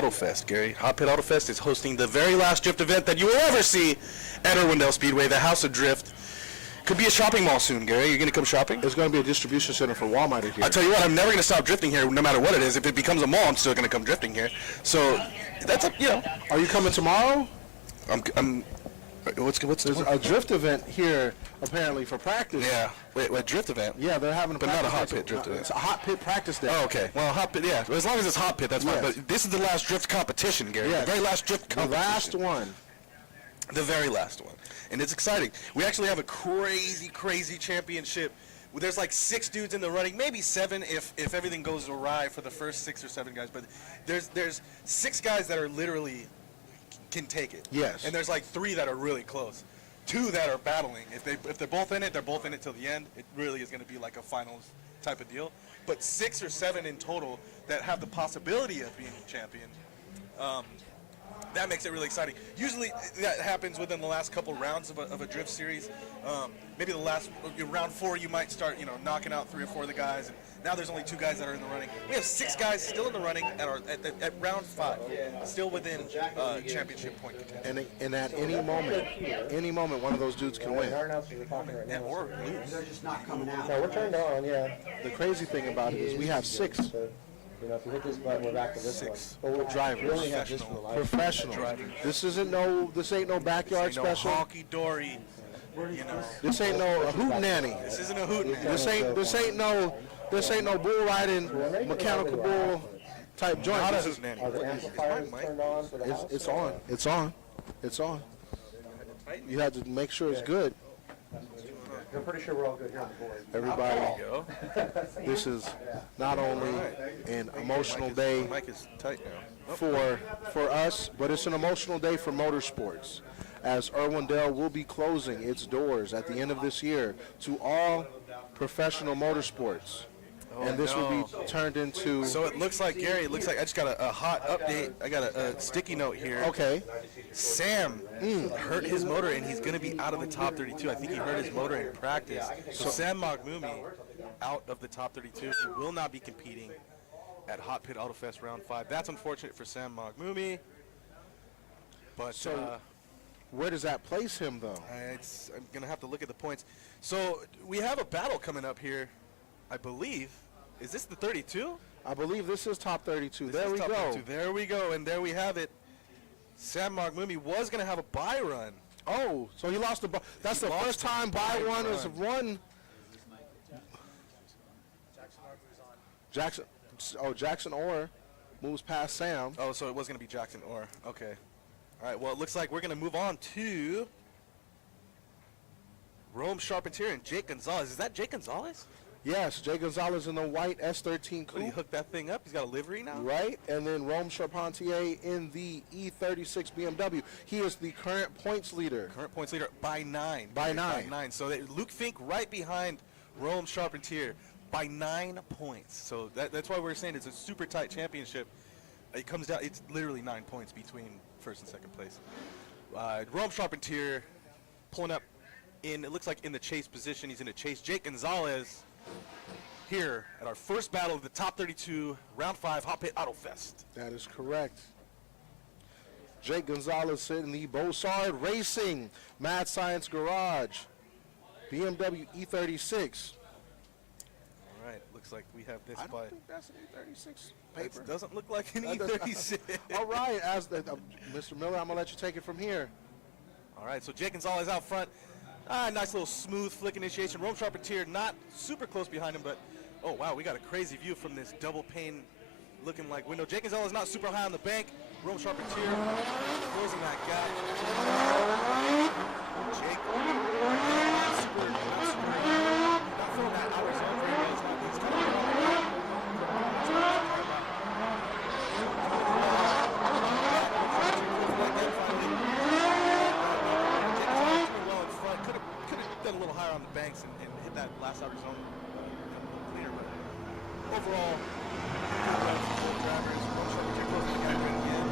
Autofest, Gary. HOTPIT Autofest is hosting the very last drift event that you will ever see at Irwindale Speedway, the House of Drift. Could be a shopping mall soon, Gary. You're going to come shopping? It's going to be a distribution center for Walmart here. I tell you what, I'm never going to stop drifting here, no matter what it is. If it becomes a mall, I'm still going to come drifting here. So that's a, you know. Are you coming tomorrow? What's There's a drift event here apparently for practice. Yeah. Wait, drift event? Yeah, they're having a but not a HOTPIT drift event. It's a HOTPIT practice day. Oh, okay. Well, HOTPIT, yeah. As long as it's HOTPIT, that's fine. But this is the last drift competition, Gary. Yeah. The very last drift competition. The last one. The very last one. And it's exciting. We actually have a crazy championship. There's like 6 dudes in the running, maybe 7 if everything goes awry for the first 6 or 7 guys. But there's 6 guys that are literally can take it. Yes. And there's like 3 that are really close. 2 that are battling. If they're both in it, they're both in it till the end. It really is going to be like a finals type of deal. But 6 or 7 in total that have the possibility of being champion. That makes it really exciting. Usually that happens within the last couple rounds of a drift series. Maybe the last round 4 you might start, knocking out 3 or 4 of the guys. And now there's only 2 guys that are in the running. We have 6 guys still in the running at round 5, still within championship point contention. And at any moment, one of those dudes can win. And or lose. They're just not coming out. So we're turned on, yeah. The crazy thing about it is we have 6. If you hit this button, we're back to this 6 drivers. We only have this for the life. Professional. This ain't no backyard special. Honky dory. This ain't no hootenanny. This isn't a hootenanny. This ain't no bull riding, mechanical bull type joint. Not a hootenanny. Are the amplifiers turned on for the house? It's on. You have to make sure it's good. I'm pretty sure we're all good here on the board. Everybody, this is not only an emotional day Mic is tight now. for us, but it's an emotional day for motorsports, as Irwindale will be closing its doors at the end of this year to all professional motorsports. And this will be turned into... So it looks like, Gary, I just got a hot update. I got a sticky note here. Okay. Sam hurt his motor, and he's going to be out of the top 32. I think he hurt his motor in practice. So Sam Magmumi out of the top 32. He will not be competing at HOTPIT Autofest Round 5. That's unfortunate for Sam Magmumi. But so where does that place him, though? I'm going to have to look at the points. So we have a battle coming up here, I believe. Is this the 32? I believe this is top 32. There we go. 32. There we go, and there we have it. Sam Magmumi was going to have a bye run. Oh, so he lost the bye. That's the first time bye run is run. Jackson Orr moves past Sam. Oh, so it was going to be Jackson Orr. Okay. All right, well, it looks like we're going to move on to Rome Charpentier and Jake Gonzalez. Is that Jake Gonzalez? Yes, Jake Gonzalez in the white S13 coupe. He hooked that thing up. He's got a livery now. Right, and then Rome Charpentier in the E36 BMW. He is the current points leader. By 9. By 9. So Luke Fink right behind Rome Charpentier by 9 points. So that's why we're saying it's a super tight championship. It comes down. It's literally 9 points between first and second place. Rome Charpentier pulling up in. It looks like in the chase position. He's in a chase. Jake Gonzalez here at our first battle of the top 32, round 5, HOTPIT Autofest. That is correct. Jake Gonzalez in the Bossard Racing Mad Science Garage BMW E36. All right, looks like we have this I don't think that's an E36 paper. It doesn't look like an E36. All right, Mr. Miller, I'm going to let you take it from here. All right, so Jake Gonzalez out front. Nice little smooth flick initiation. Rome Charpentier not super close behind him, but oh wow, we got a crazy view from this double pane looking like window. Jake Gonzalez not super high on the bank. Rome Charpentier closing that gap. Jake not filling that outer zone very well. He's kind of a little higher on the banks and hit that last outer zone cleaner, but overall, both drivers, Rome Charpentier closing the gap again.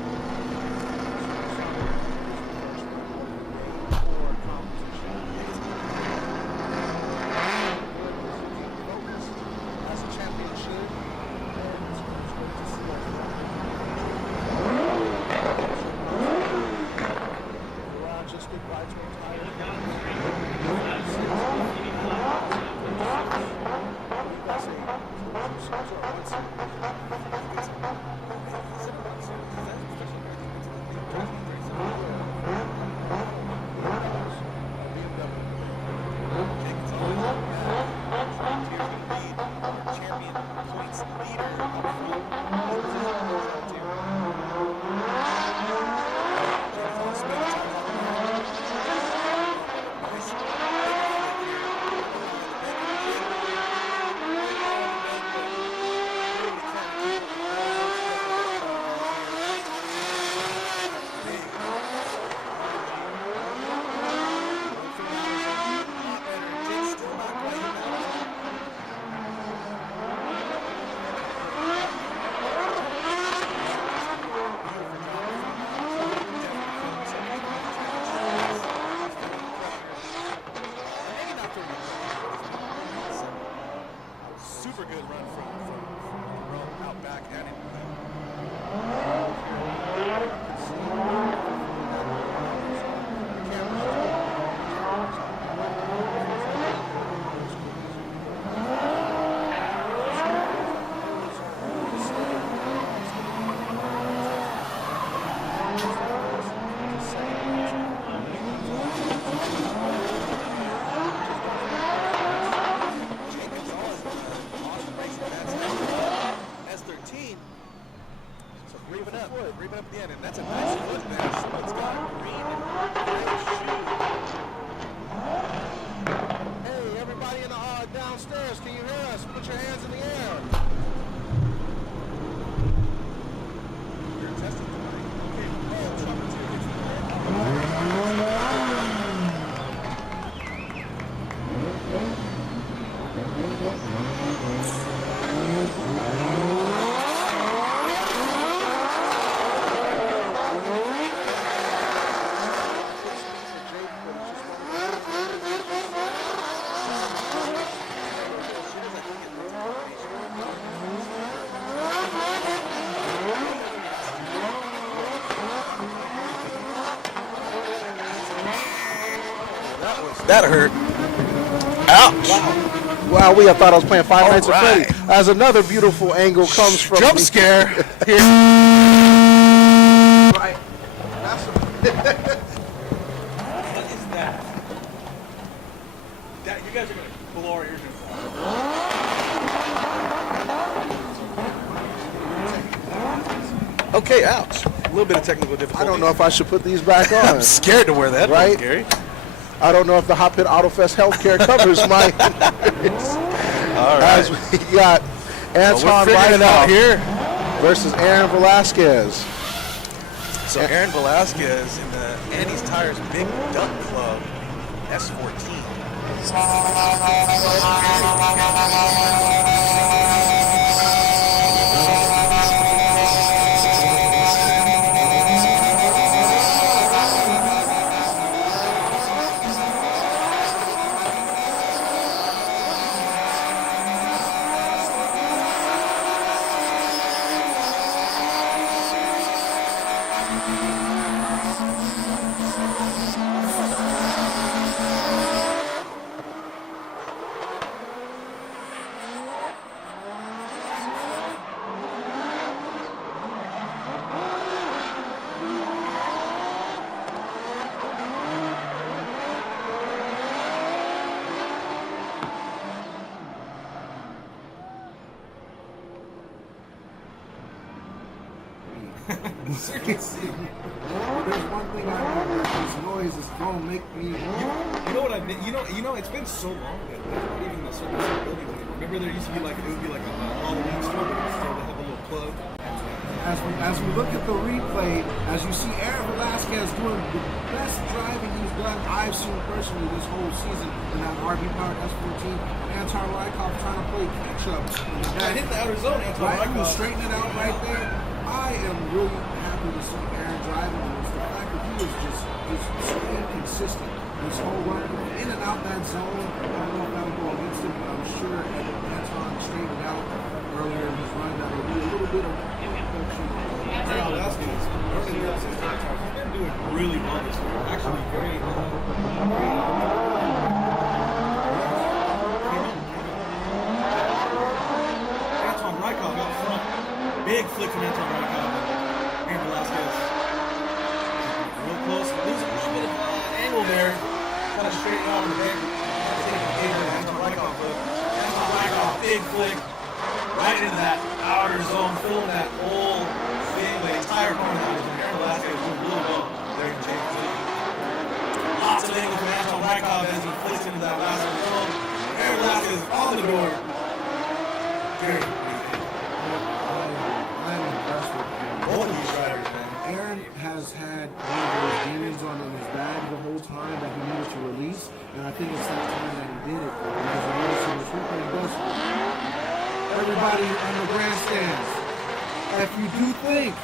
Creeping up at the end, and that's a nice foot there. Someone's got a green shoe. Hey, everybody in the downstairs, can you hear us? Put your hands in the air. We're testing tonight. Okay, Charpentier gets the That hurt. Ouch. Wow, we thought I was playing Five Nights at right. Freddy's. As another beautiful angle comes from Jump the- scare. Here. Right. That's What is that? That you guys are gonna blow our ears out. Okay, ouch. A little bit of technical difficulty. I don't know if I should put these back on. I'm scared to wear that. Right? Gary. I don't know if the HOTPIT Autofest healthcare covers my. All right. As we got Anton we're figuring it out Rykov here. versus Aaron Velasquez. So Aaron Velasquez in the Andy's Tires Big Duck Club S14. Seriously. There's one thing I know, that this noise is gonna make me. You know what I mean? You know, it's been so long that not even the Circus City building anymore. Remember, there used to be like it would be like a Halloween store, but it would still have a little plug. As we look at the replay, as you see Aaron Velasquez doing the best driving he's done I've seen personally this whole season in that RB powered S14. Anton Rykov trying to play catch up. I hit the outer zone, Anton Right, Rykov. straighten it out right there. I am really happy to see Aaron driving, and it's the fact that he is just staying consistent. This whole run, in and out that zone. I don't know if that'll go against him, but I'm sure Anton straightened out earlier in his run. That'll be a little bit of Aaron Velasquez, he's been doing really well this year. Actually, very Anton Rykov out front. Big flick from Anton Rykov. Aaron Velasquez. Real close. Losing a little bit of angle there. Kind of straighten out in the back. Anton Rykov flick. Anton Rykov, big flick. Right into that outer zone, filling that whole thing, the entire corner of the outer zone. Aaron Velasquez is doing really well there in James. Lots of angle from Anton Rykov as he flicks into that last zone. Aaron Velasquez on the door. Very I'm impressed with Aaron. both of these drivers, man. Aaron has had one of those demons on in his bag the whole time that he needed to release, and I think it's that time that he did it. And as you notice in this replay, he does. Everybody on the grandstands, if you do think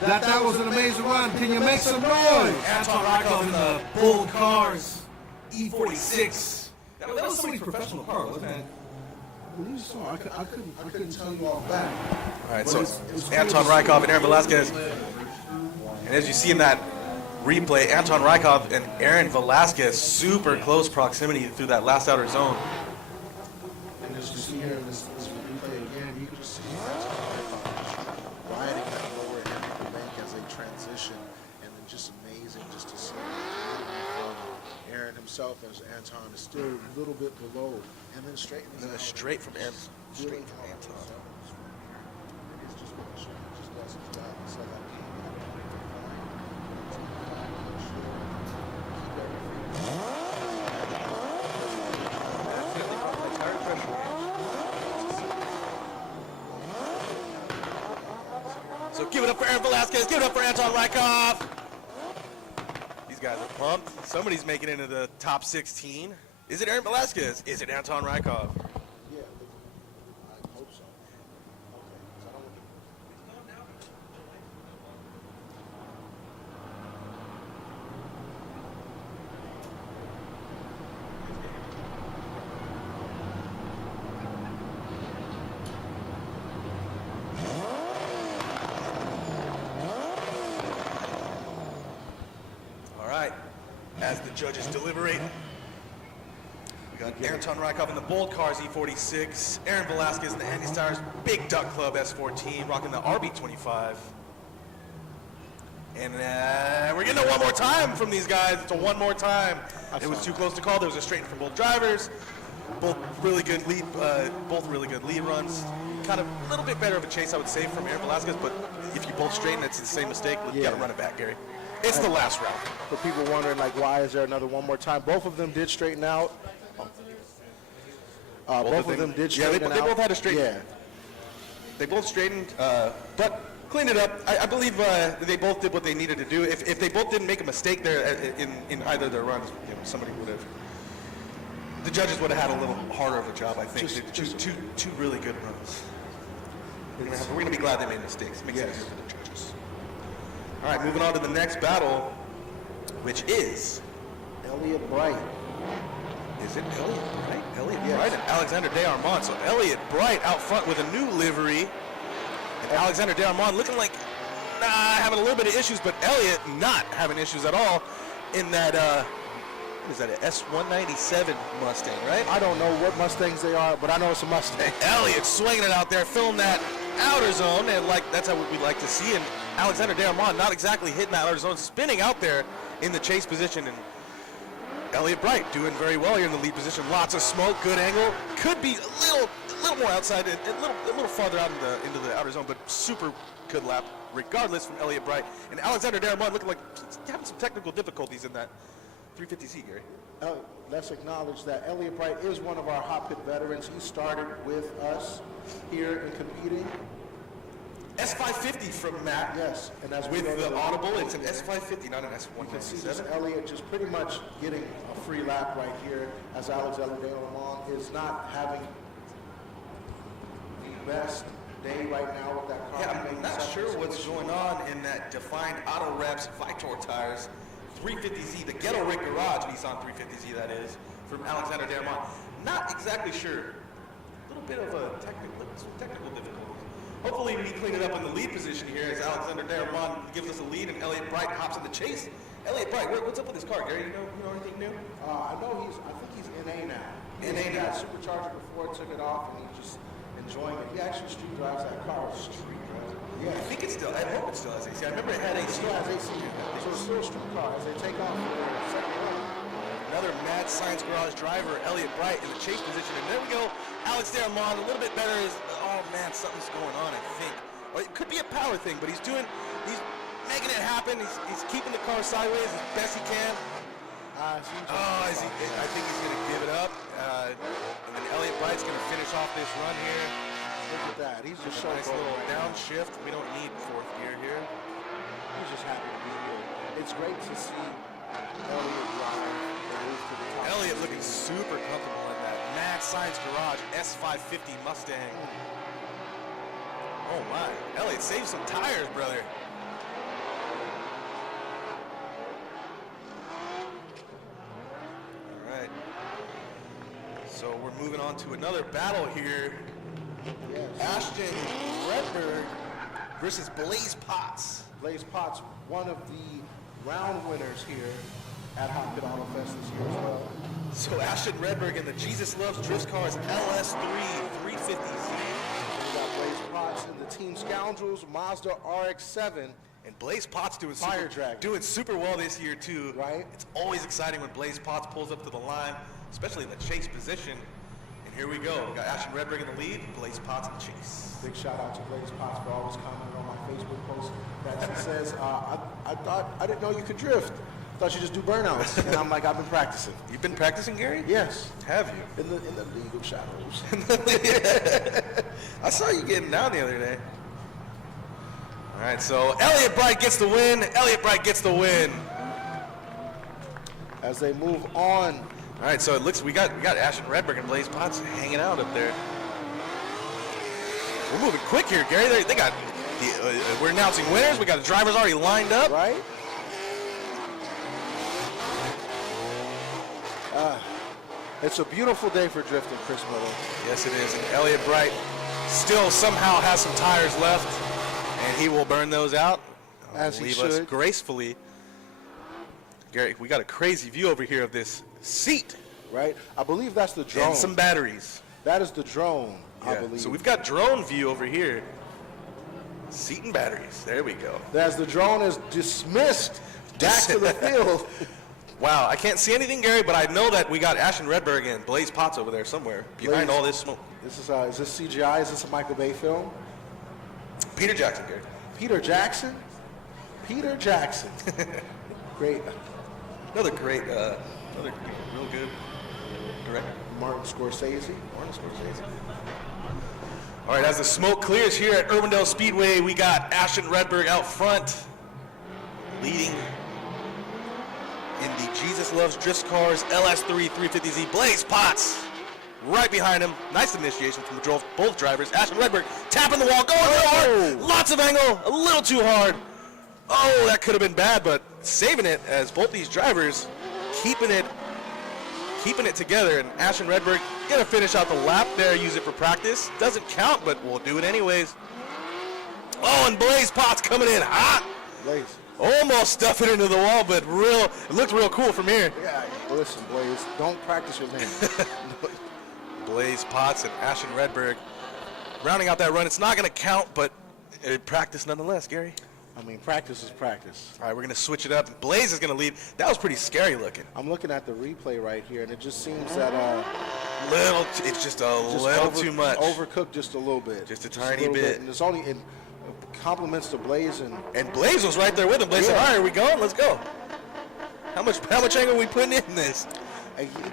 that that was an amazing run, can you make some noise? Anton Rykov in the Bull Cars E46. That was somebody's professional car, wasn't it? I believe so. I couldn't tell you all that. All right, so Anton Rykov and Aaron Velasquez. And as you see in that replay, Anton Rykov and Aaron Velasquez, super close proximity through that last outer zone. And as you see here in this replay again, you can just see Riding that lower end of the bank as they transition, and then just amazing just to see from Aaron himself as Anton is still a little bit below, and then straight Straight from Anton. Straight from Anton. It's just what it should. Just does his job. So that Velasquez. Give it up for Anton Rykov. These guys are pumped. Somebody's making it into the top 16. Is it Aaron Velasquez? Is it Anton Rykov? Yeah, I hope so. Okay, 'cause I don't want All right, as the judges deliberate, we got Anton Rykov in the bold cars E46, Aaron Velasquez in the Andy Stars Big Duck Club S14, rocking the RB25. And we're getting a one more time from these guys. It's a one more time. It was too close to call. There was a straight from both drivers. Both really good lead runs. Kind of a little bit better of a chase, I would say, from Aaron Velasquez. But if you both straighten, it's the same mistake. You got to run it back, Gary. It's the last round. For people wondering, like, why is there another one more time? Both of them did straighten out. Both of them did straighten out. They both had a straighten. Yeah. They both straightened, but cleaned it up. I believe they both did what they needed to do. If they both didn't make a mistake there in either of their runs, somebody would have. The judges would have had a little harder of a job, I think. Two really good runs. We're going to be glad they made mistakes. Makes it easier for the judges. All right, moving on to the next battle, which is Elliot Bright. Is it Elliot Bright? Elliot Bright and Alexander Dearmon. So Elliot Bright out front with a new livery. And Alexander Dearmon looking like having a little bit of issues, but Elliot not having issues at all in that, what is that, an S197 Mustang, right? I don't know what Mustangs they are, but I know it's a Mustang. Elliot swinging it out there, filling that outer zone, and that's how we like to see. And Alexander Dearmon not exactly hitting that outer zone, spinning out there in the chase position. And Elliot Bright doing very well here in the lead position. Lots of smoke, good angle. Could be a little more outside, a little farther out into the outer zone, but super good lap regardless from Elliot Bright. And Alexander Dearmon looking like he's having some technical difficulties in that 350Z, Gary. Let's acknowledge that Elliot Bright is one of our hot pit veterans. He started with us here in competing. S550 from Matt. Yes, and as with the audible, it's an S550, not an You can see just S197. Elliot just pretty much getting a free lap right here, as Alexander Dearmon is not having the best day right now with that car. Yeah, I'm not sure what's going on in that defined Auto Reps Vitor tires 350Z, the Ghetto Rig Garage Nissan 350Z that is, from Alexander Dearmon. Not exactly sure. A little bit of a technical difficulties. Hopefully we clean it up in the lead position here as Alexander Dearmon gives us a lead and Elliot Bright hops in the chase. Elliot Bright, what's up with this car, Gary? You know anything new? I think he's NA now. NA He now. got supercharger before, took it off, and he's just enjoying it. He actually street drives that car. Street drives. Yeah. I think it's still, I hope it still has AC. I remember it had It AC. still has AC. So it's still a street car as they take off for their second run. Another Mad Science Garage driver, Elliot Bright, in the chase position. And there we go. Alex Dearmon, a little bit better. Oh man, something's going on, I think. Or it could be a power thing, but he's making it happen. He's keeping the car sideways as best he can. I think he's going to give it up. And then Elliot Bright's going to finish off this run here. Look at that. He's just so Nice little downshift. We don't need fourth gear here. He's just happy to be here. It's great to see Elliot ride and move to the top. Elliot looking super comfortable in that Mad Science Garage S550 Mustang. Oh my, Elliot, save some tires, brother. All right. So we're moving on to another battle here. Yes. Ashton Redberg versus Blaze Potts. Blaze Potts, one of the round winners here at HOTPIT Autofest this year as well. So Ashton Redberg in the Jesus Loves Drifts Cars LS3 350Z. We got Blaze Potts in the Team Scoundrels Mazda RX-7. And Blaze Potts doing Fire Dragon. doing super well this year too. Right. It's always exciting when Blaze Potts pulls up to the line, especially in the chase position. And here we go. We got Ashton Redberg in the lead, Blaze Potts in the chase. Big shout out to Blaze Potts for always commenting on my Facebook post that she says, I didn't know you could drift. I thought you just do burnouts. And I'm like, I've been practicing. You've been practicing, Gary? Yes. Have you? In the league of shadows. I saw you getting down the other day. All right, so Elliot Bright gets the win. Elliot Bright gets the win. As they move on. All right, so it looks we got Ashton Redberg and Blaze Potts hanging out up there. We're moving quick here, Gary. They got we're announcing winners. We got the drivers already lined up. Right? It's a beautiful day for drifting, Chris Miller. Yes, it is. And Elliot Bright still somehow has some tires left, and he will burn those out. As he leave us should. gracefully. Gary, we got a crazy view over here of this seat Right? I believe that's the drone. and some batteries. That is the drone, I Yeah, believe. so we've got drone view over here. Seat and batteries. There we go. As the drone is dismissed back to the field. Wow, I can't see anything, Gary, but I know that we got Ashton Redberg and Blaze Potts over there somewhere behind Blaze. all this smoke. Is this CGI? Is this a Michael Bay film? Peter Jackson, Gary. Peter Jackson? Peter Jackson. Great. Another great, another real good director. Martin Scorsese. Martin Scorsese. All right, as the smoke clears here at Irwindale Speedway, we got Ashton Redberg out front, leading in the Jesus Loves Drift Cars LS3 350Z. Blaze Potts right behind him. Nice initiation from both drivers. Ashton Redberg tapping the wall, going real hard. Lots of angle, a little too hard. Oh, that could have been bad, but saving it as both these drivers keeping it together. And Ashton Redberg gonna finish out the lap there, use it for practice. Doesn't count, but we'll do it anyways. Oh, and Blaze Potts coming in hot. Blaze. Almost stuffing it into the wall, but it looked real cool from here. Yeah, listen, Blaze, don't practice your name. Blaze Potts and Ashton Redberg rounding out that run. It's not gonna count, but practice nonetheless, Gary. I mean, practice is practice. All right, we're gonna switch it up. Blaze is gonna lead. That was pretty scary looking. I'm looking at the replay right here, and it just seems that It's just a little too much. Overcooked just a little bit. Just a tiny little bit. And it's only in compliments to Blaze and Blaze was right there with him. Blaze said, Yeah. all right, are we going? Let's go. How much angle are we putting in this?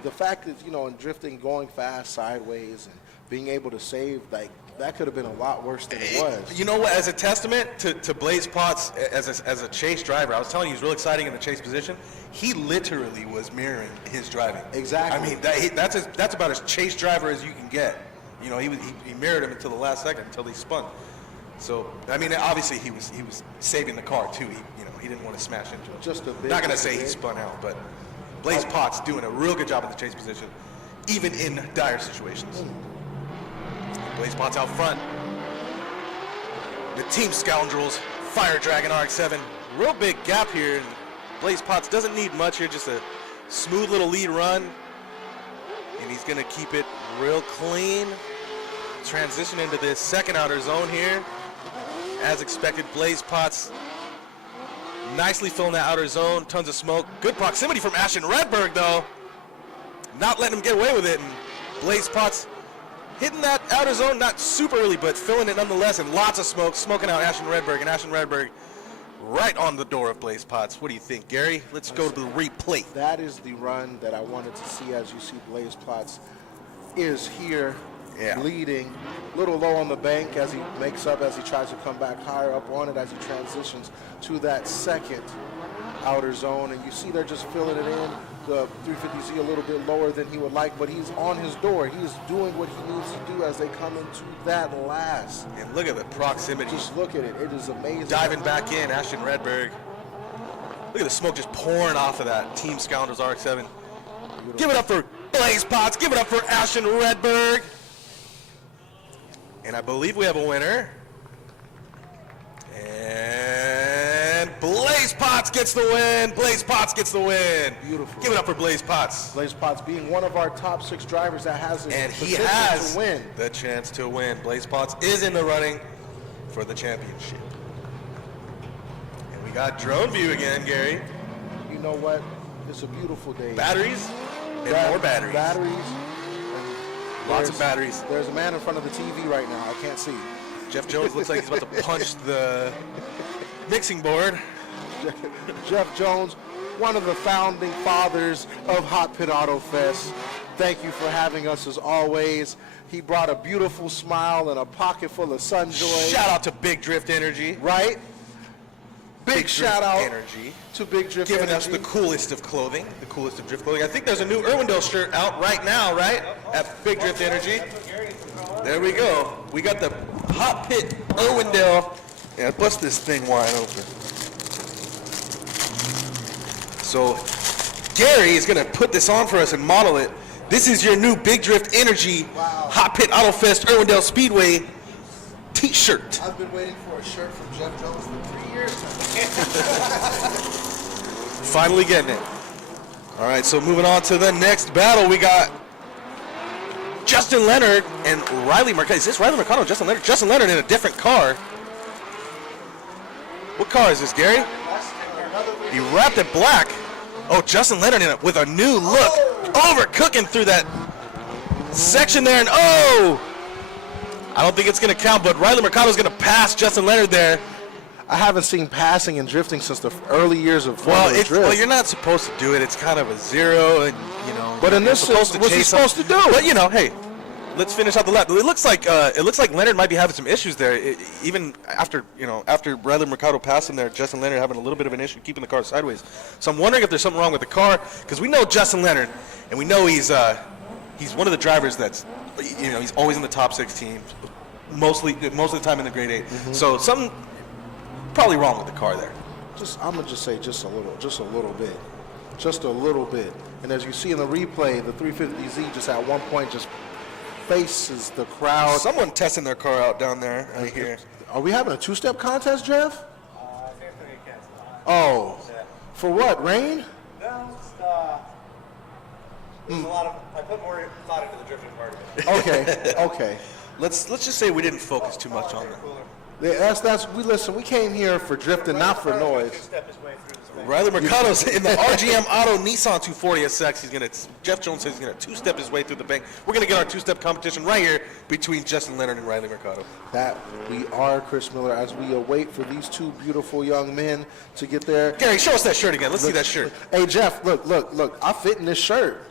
the fact that, in drifting, going fast sideways and being able to save, like, that could have been a lot worse than it was. You know what? As a testament to Blaze Potts as a chase driver, I was telling you he was real exciting in the chase position. He literally was mirroring his driving. Exactly. I mean, that's about as chase driver as you can get. He mirrored him until the last second, until he spun. So, I mean, obviously he was saving the car too. He didn't want to smash into it. Just a bit. Not going to say he spun out, but Blaze Potts doing a real good job in the chase position, even in dire situations. Blaze Potts out front. The Team Scoundrels, Fire Dragon RX-7. Real big gap here. And Blaze Potts doesn't need much here, just a smooth little lead run. And he's going to keep it real clean. Transition into this second outer zone here. As expected, Blaze Potts nicely filling that outer zone. Tons of smoke. Good proximity from Ashton Redberg, though. Not letting him get away with it. And Blaze Potts hitting that outer zone, not super early, but filling it nonetheless, and lots of smoke, smoking out Ashton Redberg, and Ashton Redberg right on the door of Blaze Potts. What do you think, Gary? Let's go to the replay. That is the run that I wanted to see. As you see, Blaze Potts is here, leading. A little low on the bank as he makes up, as he tries to come back higher up on it, as he transitions to that second outer zone. And you see they're just filling it in. The 350Z a little bit lower than he would like, but he's on his door. He's doing what he needs to do as they come into that last. And look at the proximity. Just look at it. It is amazing. Diving back in, Ashton Redberg. Look at the smoke just pouring off of that Team Scoundrels RX-7. Beautiful. Give it up for Blaze Potts. Give it up for Ashton Redberg. And I believe we have a winner. And Blaze Potts gets the win. Blaze Potts gets the win. Beautiful. Give it up for Blaze Potts. Blaze Potts being one of our top 6 drivers that has a And he potential has to win. the chance to win. Blaze Potts is in the running for the championship. And we got drone view again, Gary. You know what? It's a beautiful day. Batteries and more batteries. Batteries. And Lots of batteries. There's a man in front of the TV right now. I can't see. Jeff Jones looks like he's about to punch the mixing board. Jeff Jones, one of the founding fathers of HOTPIT Autofest. Thank you for having us as always. He brought a beautiful smile and a pocket full of sun joy. Shout out to Big Drift Energy. Right? Big shout out Energy. to Big Drift Giving Energy. us the coolest of clothing, the coolest of drift clothing. I think there's a new Irwindale shirt out right now, right? At Big Drift Energy. There we go. We got the Hot Pit Irwindale. Yeah, bust this thing wide open. So Gary is going to put this on for us and model it. This is your new Big Drift Energy Hot Pit Autofest Irwindale Speedway t-shirt. I've been waiting for a shirt from Jeff Jones for 3 years. Finally getting it. All right, so moving on to the next battle, we got Justin Leonard and Riley Marcado. Is this Riley Marcado? Justin Leonard? Justin Leonard in a different car. What car is this, Gary? He wrapped it black. Oh, Justin Leonard in it with a new look. Overcooking through that section there, and oh! I don't think it's going to count, but Riley Marcado is going to pass Justin Leonard there. I haven't seen passing and drifting since the early years of Well, Formula Drift. well, you're not supposed to do it. It's kind of a zero, and you know. But in you're this supposed to what's he chase supposed to do? But you know, hey, let's finish out the lap. It looks like Leonard might be having some issues there. Even after Riley Marcado passed him there, Justin Leonard having a little bit of an issue keeping the car sideways. So I'm wondering if there's something wrong with the car, because we know Justin Leonard, and we know he's one of the drivers that's, you know, he's always in the top 16, most of the time in the grade 8. Mm-hmm. So something probably wrong with the car there. I'm gonna just say just a little bit. And as you see in the replay, the 350Z just at one point just faces the crowd. Someone testing their car out down there, I hear. Are we having a two-step contest, Jeff? Oh, for what? Rain? No, there's a lot of, I put more thought into the drifting part of it. Okay. Let's just say we didn't focus too much on that. We came here for drifting, not for noise. Step his way through the space. Riley Marcado's in the RGM Auto Nissan 240 SX. Jeff Jones says he's gonna two-step his way through the bank. We're gonna get our two-step competition right here between Justin Leonard and Riley Marcado. That we are, Chris Miller, as we await for these two beautiful young men to get there. Gary, show us that shirt again. Let's see that shirt. Hey, Jeff, look. I fit in this shirt.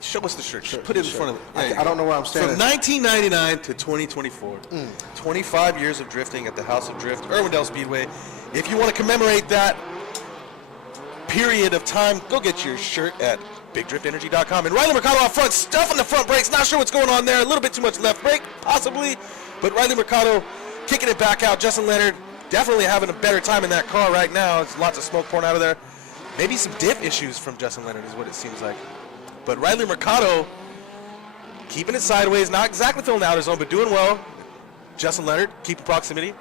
Show us the shirt. Just put it in front of it. I don't know where I'm standing. From 1999 to 2024, 25 years of drifting at the House of Drift, Irwindale Speedway. If you want to commemorate that period of time, go get your shirt at BigDriftEnergy.com. And Riley Marcado out front, stuff on the front brakes. Not sure what's going on there. A little bit too much left brake, possibly. But Riley Marcado kicking it back out. Justin Leonard definitely having a better time in that car right now. There's lots of smoke pouring out of there. Maybe some diff issues from Justin Leonard is what it seems like. But Riley Marcado keeping it sideways, not exactly filling the outer zone, but doing well. Justin Leonard, keeping proximity.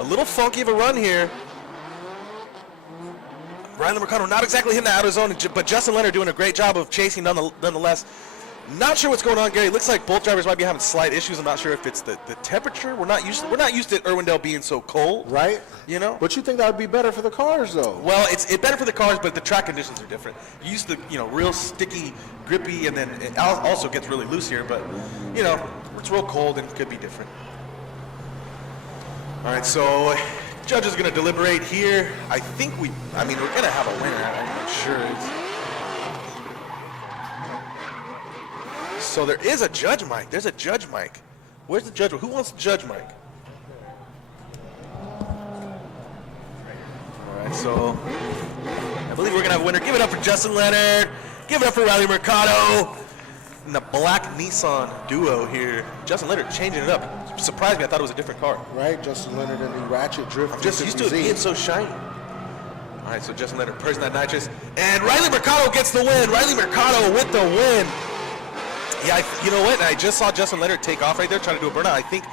A little funky of a run here. Riley Marcado not exactly hitting the outer zone, but Justin Leonard doing a great job of chasing nonetheless. Not sure what's going on, Gary. Looks like both drivers might be having slight issues. I'm not sure if it's the temperature. We're not used to Irwindale being so cold. Right? You know? But you think that would be better for the cars, though? Well, it's better for the cars, but the track conditions are different. You used to, real sticky, grippy, and then it also gets really loose here, but, it's real cold and could be different. All right, so judges are going to deliberate here. I think we're going to have a winner, I'm sure. So there is a judge mic. There's a judge mic. Where's the judge? Who wants the judge mic? All right, so I believe we're going to have a winner. Give it up for Justin Leonard. Give it up for Riley Marcado. And the black Nissan duo here. Justin Leonard changing it up. Surprised me. I thought it was a different car. Right, Justin Leonard and the Ratchet Drift. I'm just used to it being so shiny. All right, so Justin Leonard pursing that nitrous. And Riley Marcado gets the win. Riley Marcado with the win. Yeah, you know what? I just saw Justin Leonard take off right there, trying to do a burnout. I think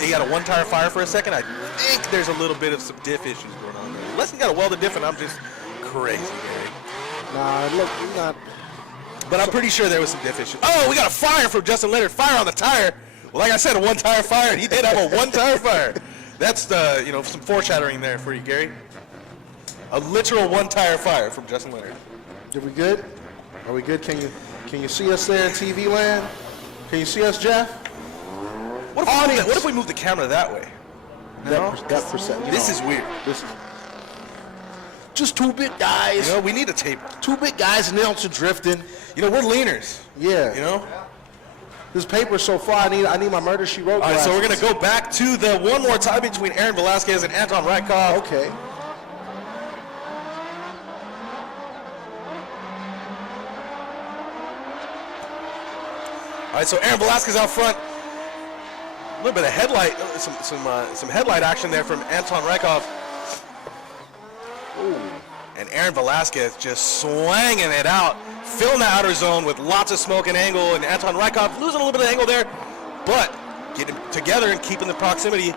he had a one-tire fire for a second. I think there's a little bit of some diff issues going on there. Unless he got a welded diff, and I'm just crazy, Gary. Nah, look, you're not. But I'm pretty sure there was some diff issues. Oh, we got a fire from Justin Leonard. Fire on the tire. Well, like I said, a one-tire fire. He did have a one-tire fire. That's some foreshadowing there for you, Gary. A literal one-tire fire from Justin Leonard. Are we good? Are we good? Can you see us there in TV land? Can you see us, Jeff? What if we move the camera that way? No? This is weird. This is just two big guys. We need a tape. Two big guys and they're also drifting. We're leaners. Yeah. This paper's so far. I need my murder she wrote. All right, so we're glasses. going to go back to the one more time between Aaron Velasquez and Anton Rykov. Okay. All right, so Aaron Velasquez out front. A little bit of headlight, some headlight action there from Anton Rykov. Ooh. And Aaron Velasquez just swanging it out, filling the outer zone with lots of smoke and angle, and Anton Rykov losing a little bit of angle there, but getting together and keeping the proximity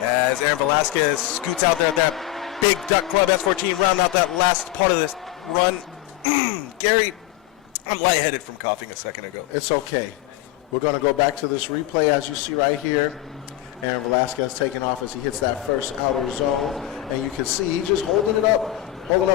as Aaron Velasquez scoots out there at that big Duck Club S14, round out that last part of this run. Gary, I'm lightheaded from coughing a second ago. It's okay. We're going to go back to this replay as you see right here. Aaron Velasquez taking off as he hits that first outer zone. And you can see he's just holding up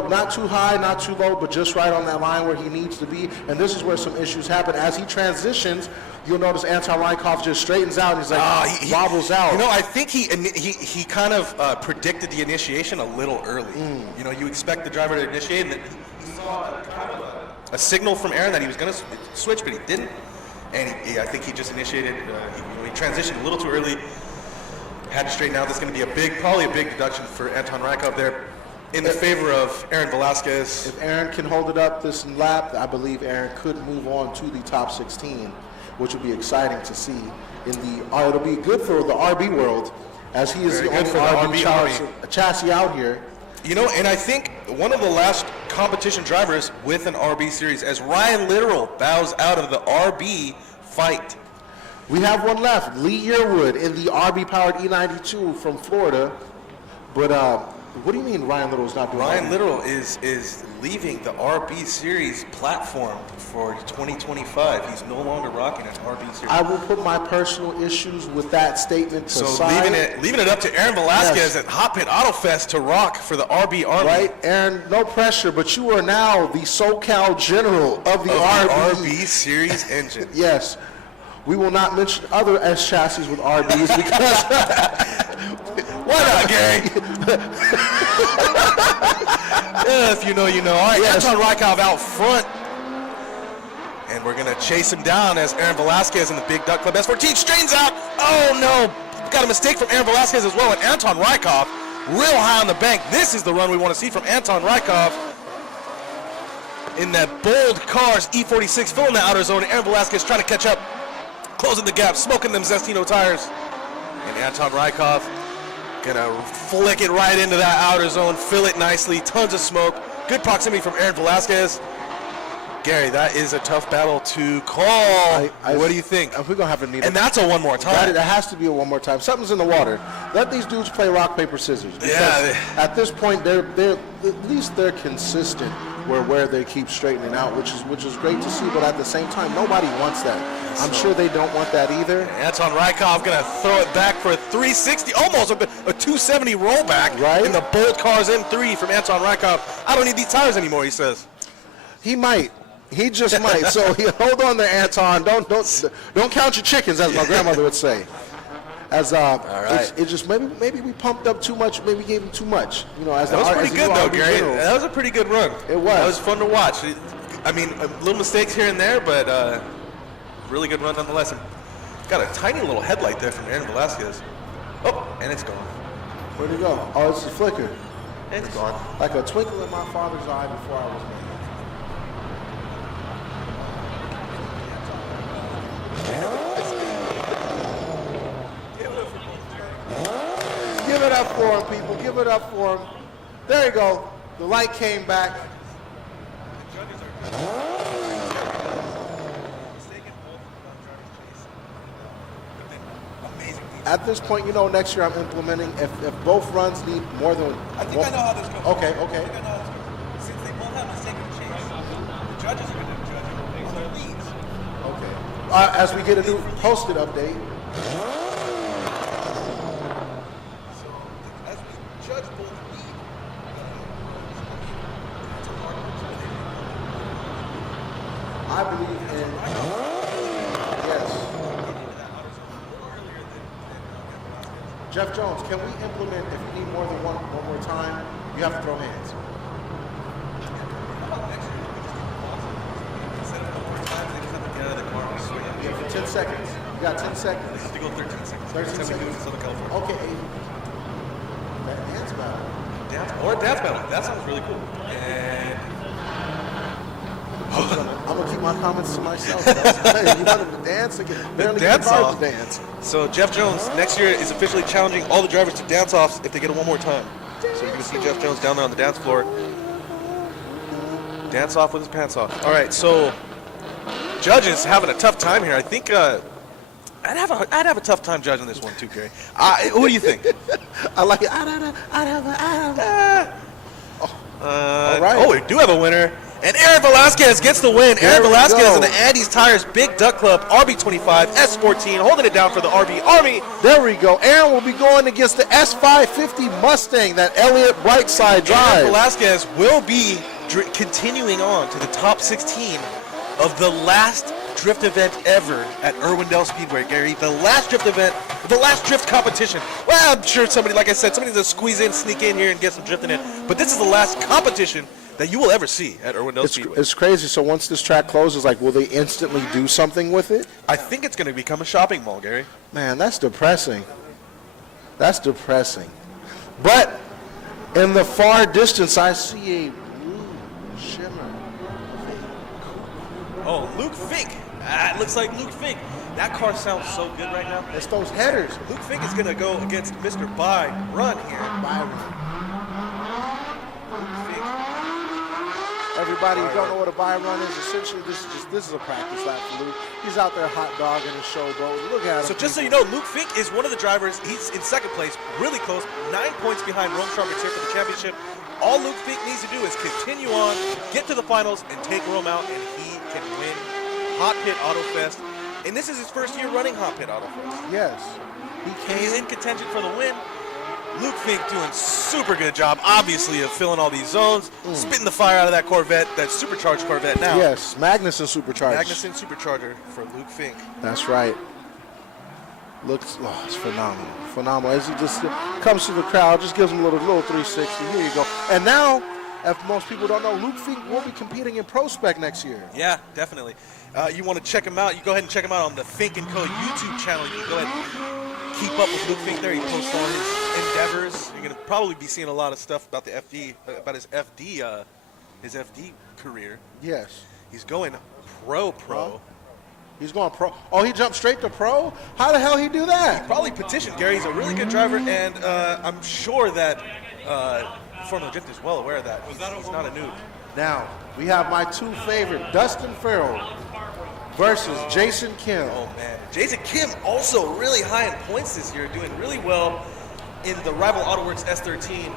not too high, not too low, but just right on that line where he needs to be. And this is where some issues happen. As he transitions, you'll notice Anton Rykov just straightens out. He's like, he wobbles out. You know, I think he kind of predicted the initiation a little early. You know, you expect the driver to initiate, and he saw kind of a signal from Aaron that he was going to switch, but he didn't. And I think he just initiated, he transitioned a little too early. Had to straighten out. That's going to be probably a big deduction for Anton Rykov there in the favor of Aaron Velasquez. If Aaron can hold it up this lap, I believe Aaron could move on to the top 16, which would be exciting to see. It'll be good for the RB world, as he is Very the good only for the RB chassis out here. You know, and I think one of the last competition drivers with an RB series, as Ryan Literal bows out of the RB fight. We have one left, Lee Yearwood in the RB-powered E92 from Florida. But what do you mean Ryan Little's not doing Ryan that? Literal is leaving the RB Series platform for 2025. He's no longer rocking an RB Series. I will put my personal issues with that statement to side. leaving it up to Aaron Velasquez Yes. at HOTPIT Autofest to rock for the RB Army. Right, Aaron, no pressure, but you are now the SoCal general of the RB Series engine. Yes. We will not mention other S chassis with RBs because Why not, Gary? If you know, you know. All right, Yes. Anton Rykov out front. And we're going to chase him down as Aaron Velasquez in the Big Duck Club S14 straightens out. Oh, no. Got a mistake from Aaron Velasquez as well. And Anton Rykov real high on the bank. This is the run we want to see from Anton Rykov in that bold cars E46 filling the outer zone. Aaron Velasquez trying to catch up, closing the gap, smoking them Zestino tires. And Anton Rykov gonna flick it right into that outer zone, fill it nicely, tons of smoke. Good proximity from Aaron Velasquez. Gary, that is a tough battle to call. What do you think? We're going to have to need And that's a one more time. That has to be a one more time. Something's in the water. Let these dudes play rock, paper, scissors. Yeah. At this point, they're at least they're consistent where they keep straightening out, which is great to see. But at the same time, nobody wants that. I'm sure they don't want that either. Anton Rykov gonna throw it back for a 360, almost a 270 rollback Right. in the bold cars M3 from Anton Rykov. I don't need these tires anymore, he says. He might. He just might. So hold on there, Anton. Don't count your chickens, as my grandmother would say. As right. it just maybe we pumped up too much. Maybe we gave him too much. You know, as That was pretty good though, Gary. General. That was a pretty good run. It was. That was fun to watch. I mean, little mistakes here and there, but really good run nonetheless. And got a tiny little headlight there from Aaron Velasquez. Oh, and it's gone. Where'd it go? Oh, it's a flicker. It's gone. Like a twinkle in my father's eye before I was born. Give it up for him, people. Give it up for him. There you go. The light came back. At this point, you know, next year I'm implementing, if both runs need more than I think I know how this goes. Okay. I think I know how this goes. Since they both have mistaken chase, the judges are going to judge it on their leads. Okay. As we get a new posted update. So as we judge both lead, I believe in. Yes. Jeff Jones, can we implement, if you need more than one more time, you have to throw hands. Okay, for 10 seconds. You got 10 seconds. This is to go 13 seconds. 13 That's how we do it in seconds. Southern California. Okay. That dance battle. Or a dance battle. That sounds really cool. And I'm gonna keep my comments to myself. You wanted to dance? Like barely dance get off. to dance. So Jeff Jones next year is officially challenging all the drivers to dance offs if they get it one more time. So you're gonna see Jeff Jones down there on the dance floor, dance off with his pants off. All right, so judges having a tough time here. I think I'd have a tough time judging this one too, Gary. What do you think? I like it. I'd have. All right. Oh, we do have a winner. And Aaron Velasquez gets the win. There Aaron we Velasquez go. in the Andes Tires Big Duck Club RB25 S14, holding it down for the RB Army. There we go. Aaron will be going against the S550 Mustang that Elliot Brightside Aaron drives. Velasquez will be continuing on to the top 16 of the last drift event ever at Irwindale Speedway, Gary. The last drift event, the last drift competition. Well, I'm sure somebody, like I said, somebody's going to squeeze in, sneak in here and get some drifting in. But this is the last competition that you will ever see at Irwindale Speedway. It's crazy. So once this track closes, like, will they instantly do something with it? I think it's going to become a shopping mall, Gary. Man, that's depressing. That's depressing. But in the far distance, I see a blue shimmer. Oh, Luke Fink. It looks like Luke Fink. That car sounds so good right now. It's those headers. Luke Fink is going to go against Mr. Byron here. Byron. Fink. Everybody who don't know what a buy run is, essentially this is a practice lap for Luke. He's out there hot dogging his showboat. Look at him. So just so you know, Luke Fink is one of the drivers. He's in second place, really close, 9 points behind Rome Charpentier for the championship. All Luke Fink needs to do is continue on, get to the finals, and take Rome out, and he can win HOTPIT Autofest. And this is his first year running HOTPIT Autofest. Yes. He's in contention for the win. Luke Fink doing super good job, obviously, of filling all these zones, spitting the fire out of that Corvette, that supercharged Corvette now. Yes, Magnuson supercharged. Magnuson supercharger for Luke Fink. That's right. Looks, it's phenomenal. Phenomenal. As he just comes to the crowd, just gives him a little 360. Here you go. And now, if most people don't know, Luke Fink will be competing in Pro Spec next year. Yeah, definitely. You want to check him out, you go ahead and check him out on the Fink & Co. YouTube channel. You can go ahead and keep up with Luke Fink there. He posts all his endeavors. You're going to probably be seeing a lot of stuff about the FD, about his FD career. Yes. He's going pro. He's going pro. Oh, he jumped straight to pro? How the hell he do that? Probably petitioned. Gary, he's a really good driver, and I'm sure that Formula Drift is well aware of that. He's not a noob. Now, we have my two favorite, Dustin Farrell versus Jason Kim. Oh, man. Jason Kim also really high in points this year, doing really well in the Rival AutoWorks S13.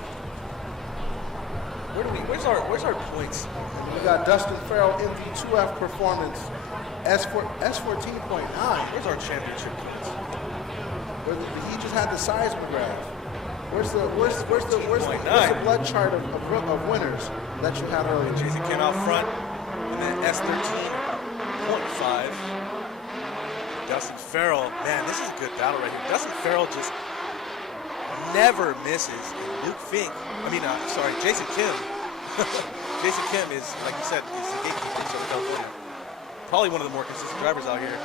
Where's our points? We got Dustin Farrell MV2F Performance S14.9. Where's our championship points? He just had the seismograph. Where's the blood chart of winners that you had earlier? Jason Kim out front in the S13.5. Dustin Farrell, man, this is a good battle right here. Dustin Farrell just never misses. Luke Fink, Jason Kim. Jason Kim is, like you said, is the gatekeeper in Southern California. Probably one of the more consistent drivers out here.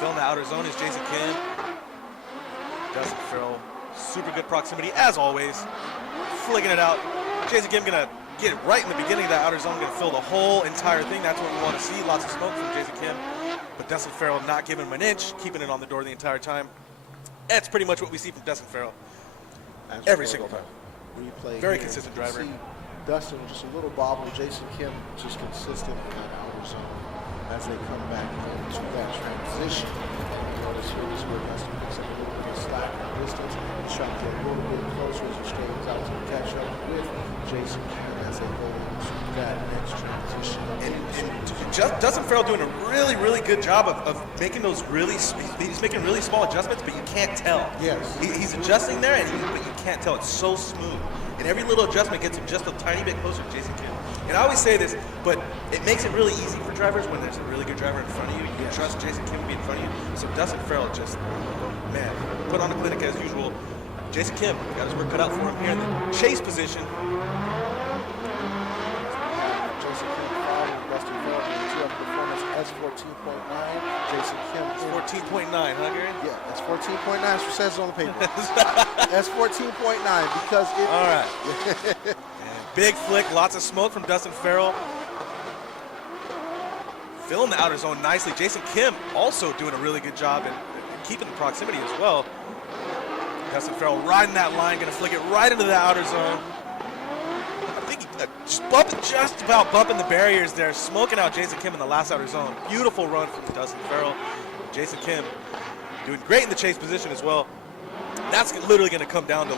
Filling the outer zone is Jason Kim. Dustin Farrell, super good proximity as always. Flicking it out. Jason Kim gonna get it right in the beginning of that outer zone, gonna fill the whole entire thing. That's what we want to see. Lots of smoke from Jason Kim. But Dustin Farrell not giving him an inch, keeping it on the door the entire time. That's pretty much what we see from Dustin Farrell. Every single time. Replay Very here. consistent You driver. see Dustin just a little bobble. Jason Kim just consistent in that outer zone as they come back into that transition. Notice here is where Dustin picks up a little bit of slack in distance. He's trying to get a little bit closer as he straightens out to catch up with Jason Kim as they go into that next transition. Dustin Farrell doing a really, really good job of making those he's making really small adjustments, but you can't tell. Yes. He's adjusting there, but you can't tell. It's so smooth. And every little adjustment gets him just a tiny bit closer to Jason Kim. And I always say this, but it makes it really easy for drivers when there's a really good driver in front of you. You can trust Jason Kim to be in front of you. So Dustin Farrell just, man, put on the clinic as usual. Jason Kim got his work cut out for him here in the chase position. Jason Kim following Dustin Farrell in the 2F Performance 14.9. Jason Kim. 14.9, huh, Gary? Yeah, that's 14.9. That's what it says on the paper. That's 14.9 because it. All right. And big flick, lots of smoke from Dustin Farrell. Filling the outer zone nicely. Jason Kim also doing a really good job and keeping the proximity as well. Dustin Farrell riding that line, going to flick it right into the outer zone. I think he just about bumping the barriers there, smoking out Jason Kim in the last outer zone. Beautiful run from Dustin Farrell. Jason Kim doing great in the chase position as well. That's literally going to come down to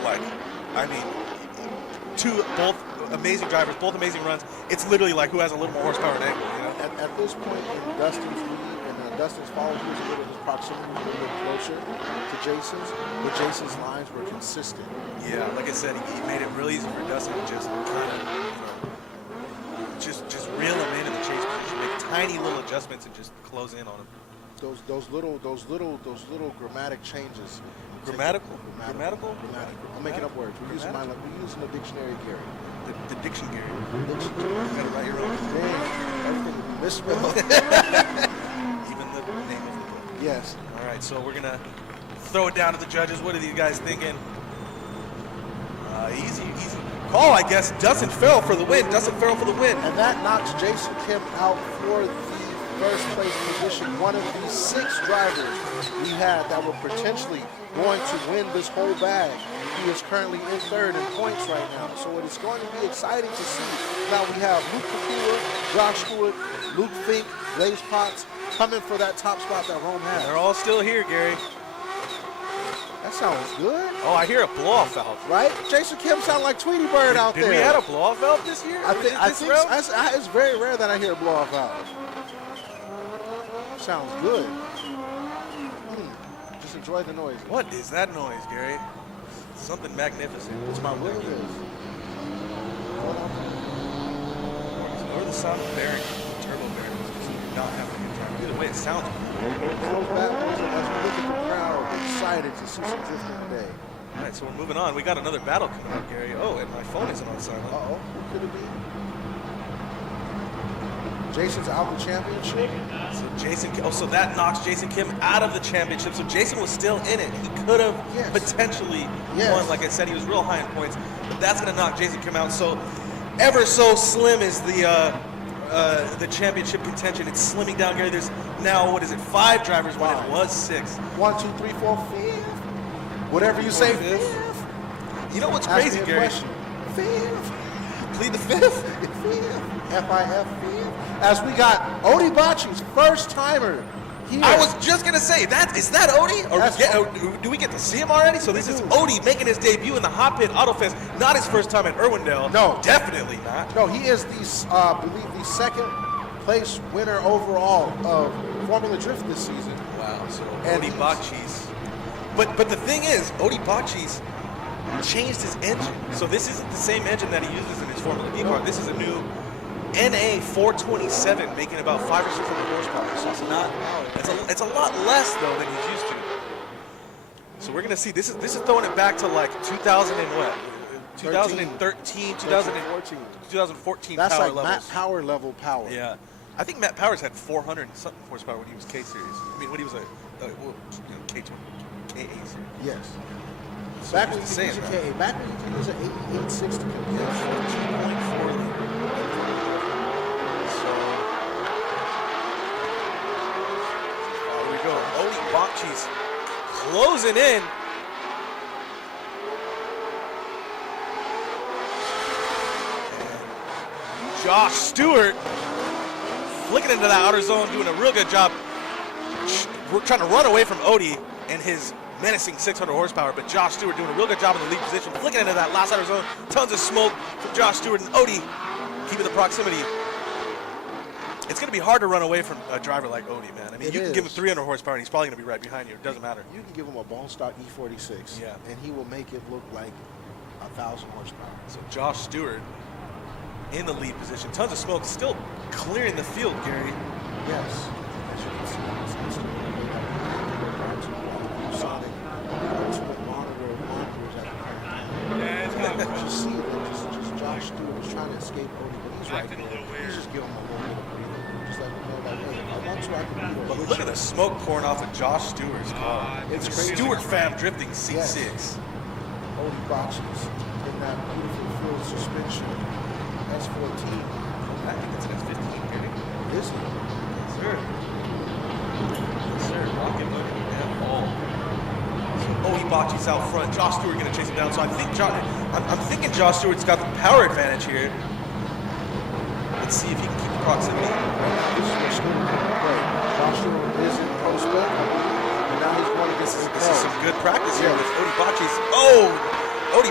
both amazing drivers, both amazing runs. It's literally like who has a little more horsepower and angle. You know? At this point in Dustin's lead and Dustin's follow, he was a little, his proximity was a little closer to Jason's, but Jason's lines were consistent. Yeah, like I said, he made it real easy for Dustin to just kind of, just reel him in the chase position, make tiny little adjustments and just close in on him. Those little grammatic changes. Grammatical? I'm making up words. We're using the dictionary, Gary. The dictionary. Dictionary. You gotta write your own. Dang, everything misspelled. Even the name of the book. Yes. All right, so we're gonna throw it down to the judges. What are you guys thinking? Easy call, I guess. Dustin Farrell for the win. And that knocks Jason Kim out for the first place position. One of the 6 drivers we had that were potentially going to win this whole bag. He is currently in 3rd in points right now. So it is going to be exciting to see. Now we have Luke Capua, Josh Stewart, Luke Fink, Blaze Potts coming for that top spot that Rome has. They're all still here, Gary. That sounds good. Oh, I hear a blow-off valve. Right? Jason Kim sound like Tweety Bird out there. Did we have a blow-off valve this year? I think it's very rare that I hear a blow-off valve. Sounds good. Just enjoy the noise. What is that noise, Gary? Something magnificent. It's my will is. Or the sound of bearing, turbo bearings. You're not having a good time. Either way, it sounds good. Those bad boys, as we look at the crowd, we're excited to see some drifting today. All right, so we're moving on. We got another battle coming up, Gary. Oh, and my phone isn't on silent. Uh-oh, who could it be? Jason's out of the championship. So that knocks Jason Kim out of the championship. So Jason was still in it. He could have potentially won. Like I said, he was real high in points, but that's going to knock Jason Kim out. So ever so slim is the championship contention. It's slimming down, Gary. There's now, 5 drivers when it was 6. 1, 2, 3, 4, 5. Whatever you say, 5th. You know what's crazy, Gary? 5th. Plead the 5th. 5th. F-I-F, 5th. As we got Odie Bakchis, first timer here. I was just gonna say is that Odie? Or do we get to see him already? So this is Odie making his debut in the HOTPIT Autofest. Not his first time at Irwindale. No, definitely not. No, he is I believe the 2nd place winner overall of Formula Drift this season. Wow. So Odie Bakchis. But the thing is, Odie Bakchis changed his engine. So this isn't the same engine that he uses in his Formula D car. This is a new NA 427, making about 500 or 600 horsepower. So it's not. It's a lot less though than he's used to. So we're gonna see. This is throwing it back to like 2000 and what? 2013, 2014 That's power like levels. Matt Power level power. Yeah, I think Matt Powers had 400 and something horsepower when he was K series. I mean, when he was K20, KA series. Yes. So Back when you just could use a saying KA. Back when you could use an 860. 2.4 liter. Go. Odie Bakchis closing in. And Josh Stewart flicking into that outer zone, doing a real good job. We're trying to run away from Odie and his menacing 600 horsepower, but Josh Stewart doing a real good job in the lead position, flicking into that last outer zone. Tons of smoke from Josh Stewart and Odie keeping the proximity. It's going to be hard to run away from a driver like Odie, man. I mean, you can give him 300 horsepower, and he's probably going to be right behind you. It doesn't matter. You can give him a bone stock E46, and he will make it look like 1,000 horsepower. So Josh Stewart in the lead position. Tons of smoke, still clearing the field, Gary. Yes. As you can see, it's sonic monitors at the current. Just see that just Josh Stewart was trying to escape Odie, but he's right there. He's just giving him a little bit of breathing. Just like Like, hey, if I want to, I can be there. But look at the smoke pouring off of Josh Stewart's car. It's The crazy. Stewart fam drifting C6. Yes. Holy Bakchis in that beautiful field suspension. S14. I think it's an S15, Gary. Is it? Yes, sir. Yes, sir. Rocket money. Yeah, all. So, Bakchis out front. Josh Stewart going to chase him down. So I think I'm thinking Josh Stewart's got the power advantage here. Let's see if he can keep the proximity. This is where Stewart can play. Josh Stewart is in prospect, and now he's going against the This is some good practice here Yeah. with Bakchis. Oh,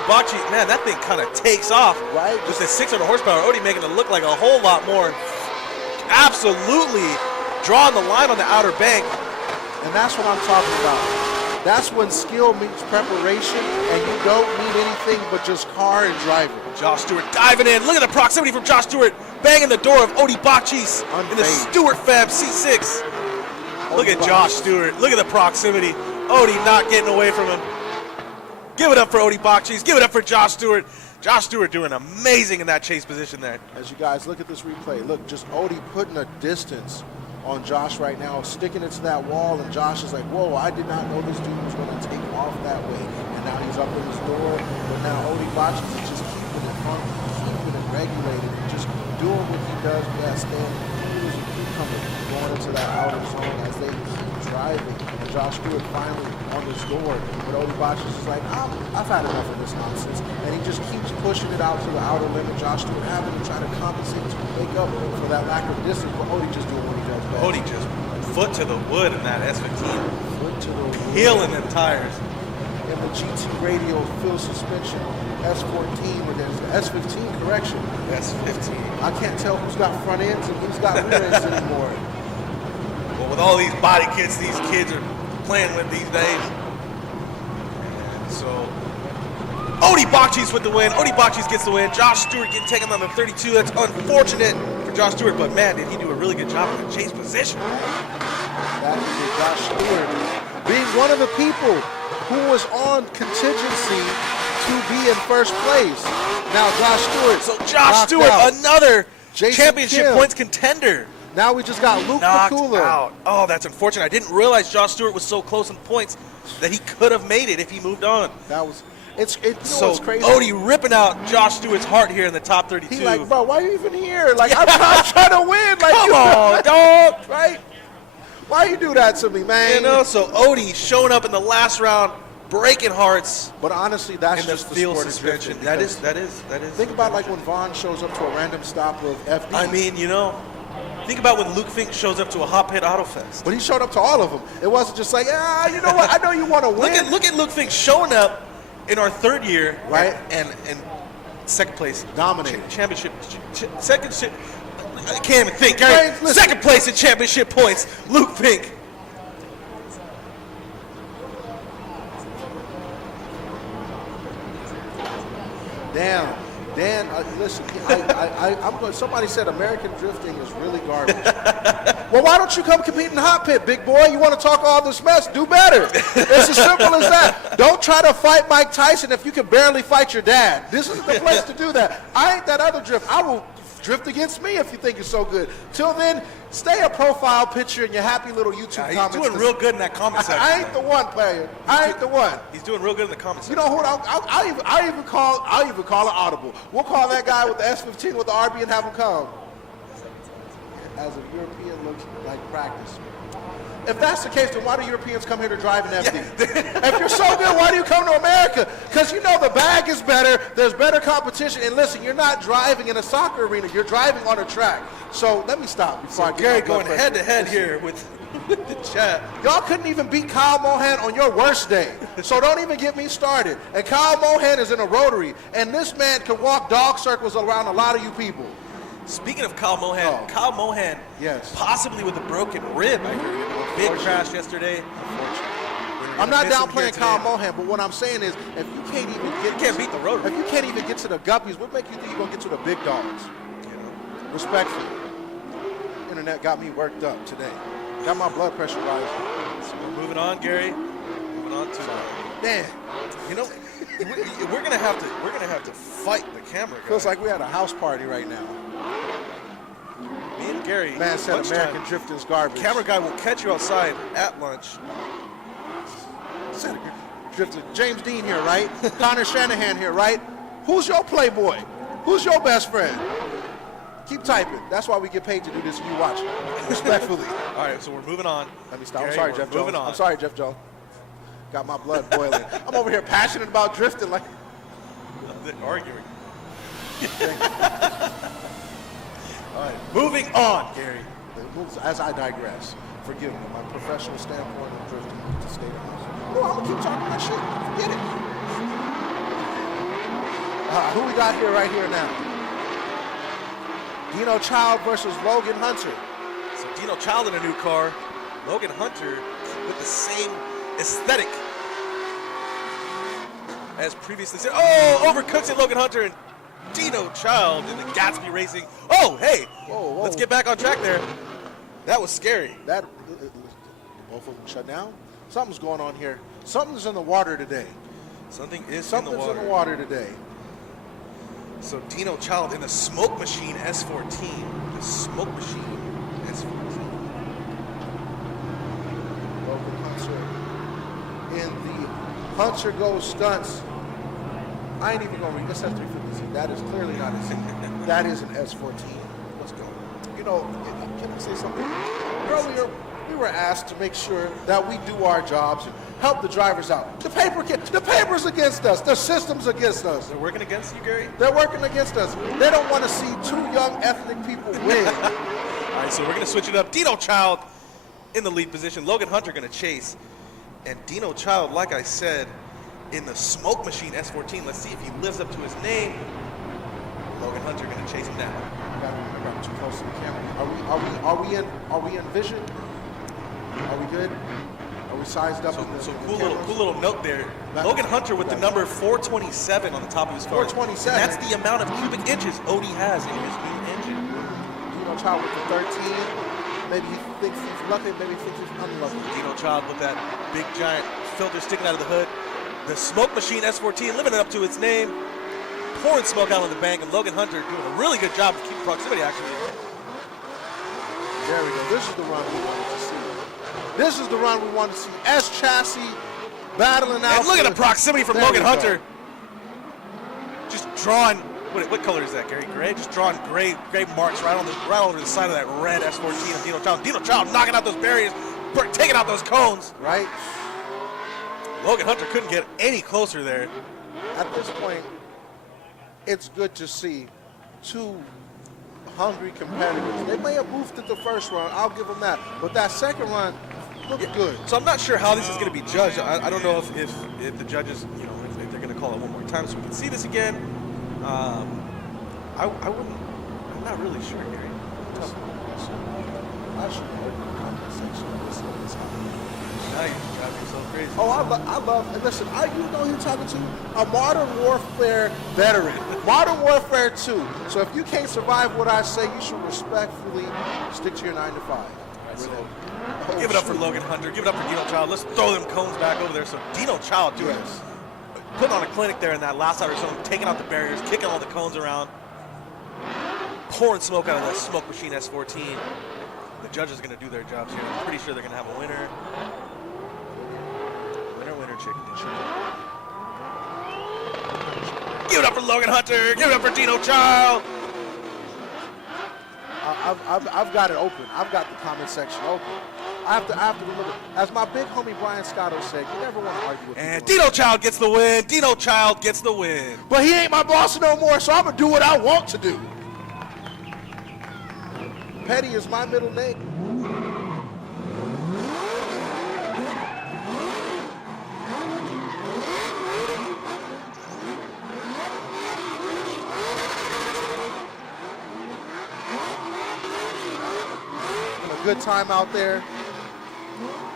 Bakchis, man, that thing kind of takes off. Right. With the 600 horsepower, making it look like a whole lot more. Absolutely drawing the line on the outer bank. And that's what I'm talking about. That's when skill meets preparation, and you don't need anything but just car and driver. Josh Stewart diving in. Look at the proximity from Josh Stewart. Banging the door of Bakchis in the Unfazed. Stewart fam C6. Look at Josh Stewart. Look at the proximity. not getting away from him. Give it up for Bakchis. Give it up for Josh Stewart. Josh Stewart doing amazing in that chase position there. As you guys look at this replay, look, just Odie putting a distance on Josh right now, sticking it to that wall, and Josh is like, whoa, I did not know this dude was going to take off that way. And now he's up in his door, but now Bakchis is just keeping it fun, keeping it regulated, and just doing what he does best. And he was going into that outer zone as they keep driving. And Josh Stewart finally on this door, but Bakchis is like, I've had enough of this nonsense. And he just keeps pushing it out to the outer limit. Josh Stewart having to try to compensate to make up for that lack of distance, but Odie just doing what he does best. Odie just foot to the wood in that S15. Foot to the wood. Peeling them tires. And the GT radio full suspension, S14, or there's S15 correction. S15. I can't tell who's got front ends and who's got rear ends anymore. Well, with all these body kits these kids are playing with these days. And so, Bakchis with the win. Bakchis gets the win. Josh Stewart getting taken on the 32. That's unfortunate for Josh Stewart, but man, did he do a really good job in the chase position. That is Josh Stewart being one of the people who was on contingency to be in first place. Now Josh Stewart. So Josh Stewart, out. another Jason championship Kim. points contender. Now we just got Luke Knocked Makula. out. Oh, that's unfortunate. I didn't realize Josh Stewart was so close in points that he could have made it if he moved on. That was it's So crazy. Odie ripping out Josh Stewart's heart here in the top 32. He like, bro, why are you even here? Like, I'm trying to win. Like, Come on, dog. right? Why you do that to me, man? You know, so Odie showing up in the last round, breaking hearts But honestly, that's in the just the field sport of suspension. drifting, That because is. Think about like when Vaughn shows up to a random stop of FD. I mean, you know, think about when Luke Fink shows up to a HOTPIT Autofest. But he showed up to all of them. It wasn't just like, you know what? I know you want to win. Look at Luke Fink showing up in our third year, Right. And second place, Dominated. championship, second ship. I can't even think. Gary, Hey, listen. second place in championship points, Luke Fink. Damn. Dan, listen, I'm going. Somebody said American drifting is really garbage. Well, why don't you come compete in Hot Pit, big boy? You want to talk all this mess? Do better. It's as simple as that. Don't try to fight Mike Tyson if you can barely fight your dad. This isn't the place to do that. I ain't that other drift. I will drift against me if you think you're so good. Till then, stay a profile picture in your happy little YouTube He's comments. doing real good in that comment section. I ain't the one, player. I ain't the one. He's doing real good in the comment You section. know what? I'll even call an audible. We'll call that guy with the S15 with the RB and have him come. As a European looks like practice. If that's the case, then why do Europeans come here to drive in FD? If you're so good, why do you come to America? Because you know the bag is better, there's better competition, and listen, you're not driving in a soccer arena, you're driving on a track. So let me stop before I get Gary my blood going pressure. head to head here with the chat. Y'all couldn't even beat Kyle Mohan on your worst day. So don't even get me started. And Kyle Mohan is in a rotary, and this man can walk dog circles around a lot of you people. Speaking of Kyle Mohan, Oh. Kyle Mohan, Yes. possibly with a broken rib. I heard big crash yesterday. I'm not Miss him downplaying here Kyle today. Mohan, but what I'm saying is, if you can't even get, Can't beat the rotary. if you can't even get to the guppies, what make you think you're gonna get to the big dogs? Respectfully, internet got me worked up today. Got my blood pressure rising. So we're moving on, Gary. Moving on to Man, you know, we're gonna have to fight the camera. feels guy. like we're at a house party right now. Me and Gary. Man said lunchtime, American drifting's garbage. camera guy will catch you outside at lunch. Said drifting. James Dean here, right? Connor Shanahan here, right? Who's your playboy? Who's your best friend? Keep typing. That's why we get paid to do this. You watch. Respectfully. All right, so we're moving on. Let me stop. Gary, I'm sorry, we're Jeff moving Jones. on. I'm sorry, Jeff Jones. Got my blood boiling. I'm over here passionate about drifting. Like, Arguing. All right, moving on, Gary. as I digress, forgive me, my professional standpoint of drifting to stay honest. No, I'm gonna keep talking my shit. Forget it. Who we got here right here now? Dino Child versus Logan Hunter. So Dino Child in a new car, Logan Hunter with the same aesthetic as previously said. Oh, overcooks it, Logan Hunter, and Dino Child in the Gatsby Racing. Oh, hey, Whoa. let's get back on track there. That was scary. That both of them shut down. Something's going on here. Something's in the water today. Something is Something's in the water. today. So Dino Child in the Smoke Machine S14. The Smoke Machine S14. Logan Hunter in the Hunter Goes Stunts. I ain't even gonna read this S350Z. That is clearly not a that is an S14. Let's go. You know, can I say something? Earlier, we were asked to make sure that we do our jobs and help the drivers out. The paper's against us. The system's against us. They're working against you, Gary? They're working against us. They don't want to see two young ethnic people win. All right, so we're going to switch it up. Dino Child in the lead position. Logan Hunter going to chase. And Dino Child, like I said, in the Smoke Machine S14. Let's see if he lives up to his name. Logan Hunter going to chase him down. I got too close to the camera. Are we in vision? Are we good? Are we sized up? So cool little note there. Logan Hunter with the number 427 on the top of his car. 427. And that's the amount of cubic inches Odie has in his new engine. Dino Child with the 13. Maybe he thinks he's lucky. Maybe he thinks he's unlucky. Dino Child with that big giant filter sticking out of the hood. The Smoke Machine S14 living up to its name. Pouring smoke out of the bank, and Logan Hunter doing a really good job of keeping proximity, actually. There we go. This is the run we wanted to see. This is the run we wanted to see. S chassis battling out. And look at the proximity from There Logan we go. Hunter. Just drawing, what color is that, Gary? Gray? Just drawing gray marks right over the side of that red S14 of Dino Child. Dino Child knocking out those barriers, taking out those cones. Right? Logan Hunter couldn't get any closer there. At this point, it's good to see two hungry competitors. They may have boofed it the first run. I'll give them that. But that second run looked good. So I'm not sure how this is going to be judged. I don't know if the judges, if they're going to call it one more time so we can see this again. I'm not really sure, Gary. Tough. I should put in the comment section. This is Now you're driving yourself crazy. Oh, I love, and listen, you know who you're talking to? A Modern Warfare veteran. Modern Warfare 2. So if you can't survive what I say, you should respectfully stick to your 9 to 5. Right, so give it up for Logan Hunter. Give it up for Dino Child. Let's throw them cones back over there. So Dino Child putting on a clinic there in that last outer zone, taking out the barriers, kicking all the cones around, pouring smoke out of that Smoke Machine S14. The judges are going to do their jobs here. I'm pretty sure they're going to have a winner. Winner, chicken dinner. Give it up for Logan Hunter. Give it up for Dino Child. I've got it open. I've got the comment section open. I have to look at, as my big homie Brian Scotto said, you never want to argue with And people. Dino Child gets the win. Dino Child gets the win. But he ain't my boss no more, so I'm going to do what I want to do. Petty is my middle name. Good time out there.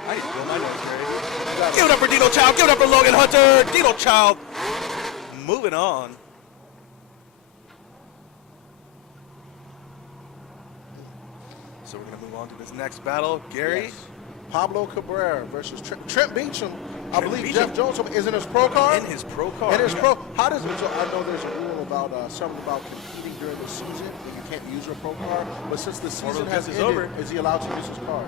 I need to blow my nose, Gary. Give it up for Dino Child. Give it up for Logan Hunter. Dino Child moving on. So we're going to move on to this next battle. Gary. Yes. Pablo Cabrera versus Trent Beechum. I believe Beechum. Jeff Jones is in his pro car. In his pro car. In his pro. How does it? So I know there's a rule about something about competing during the season and you can't use your pro car. But since the season has is ended, over. is he allowed to use his car?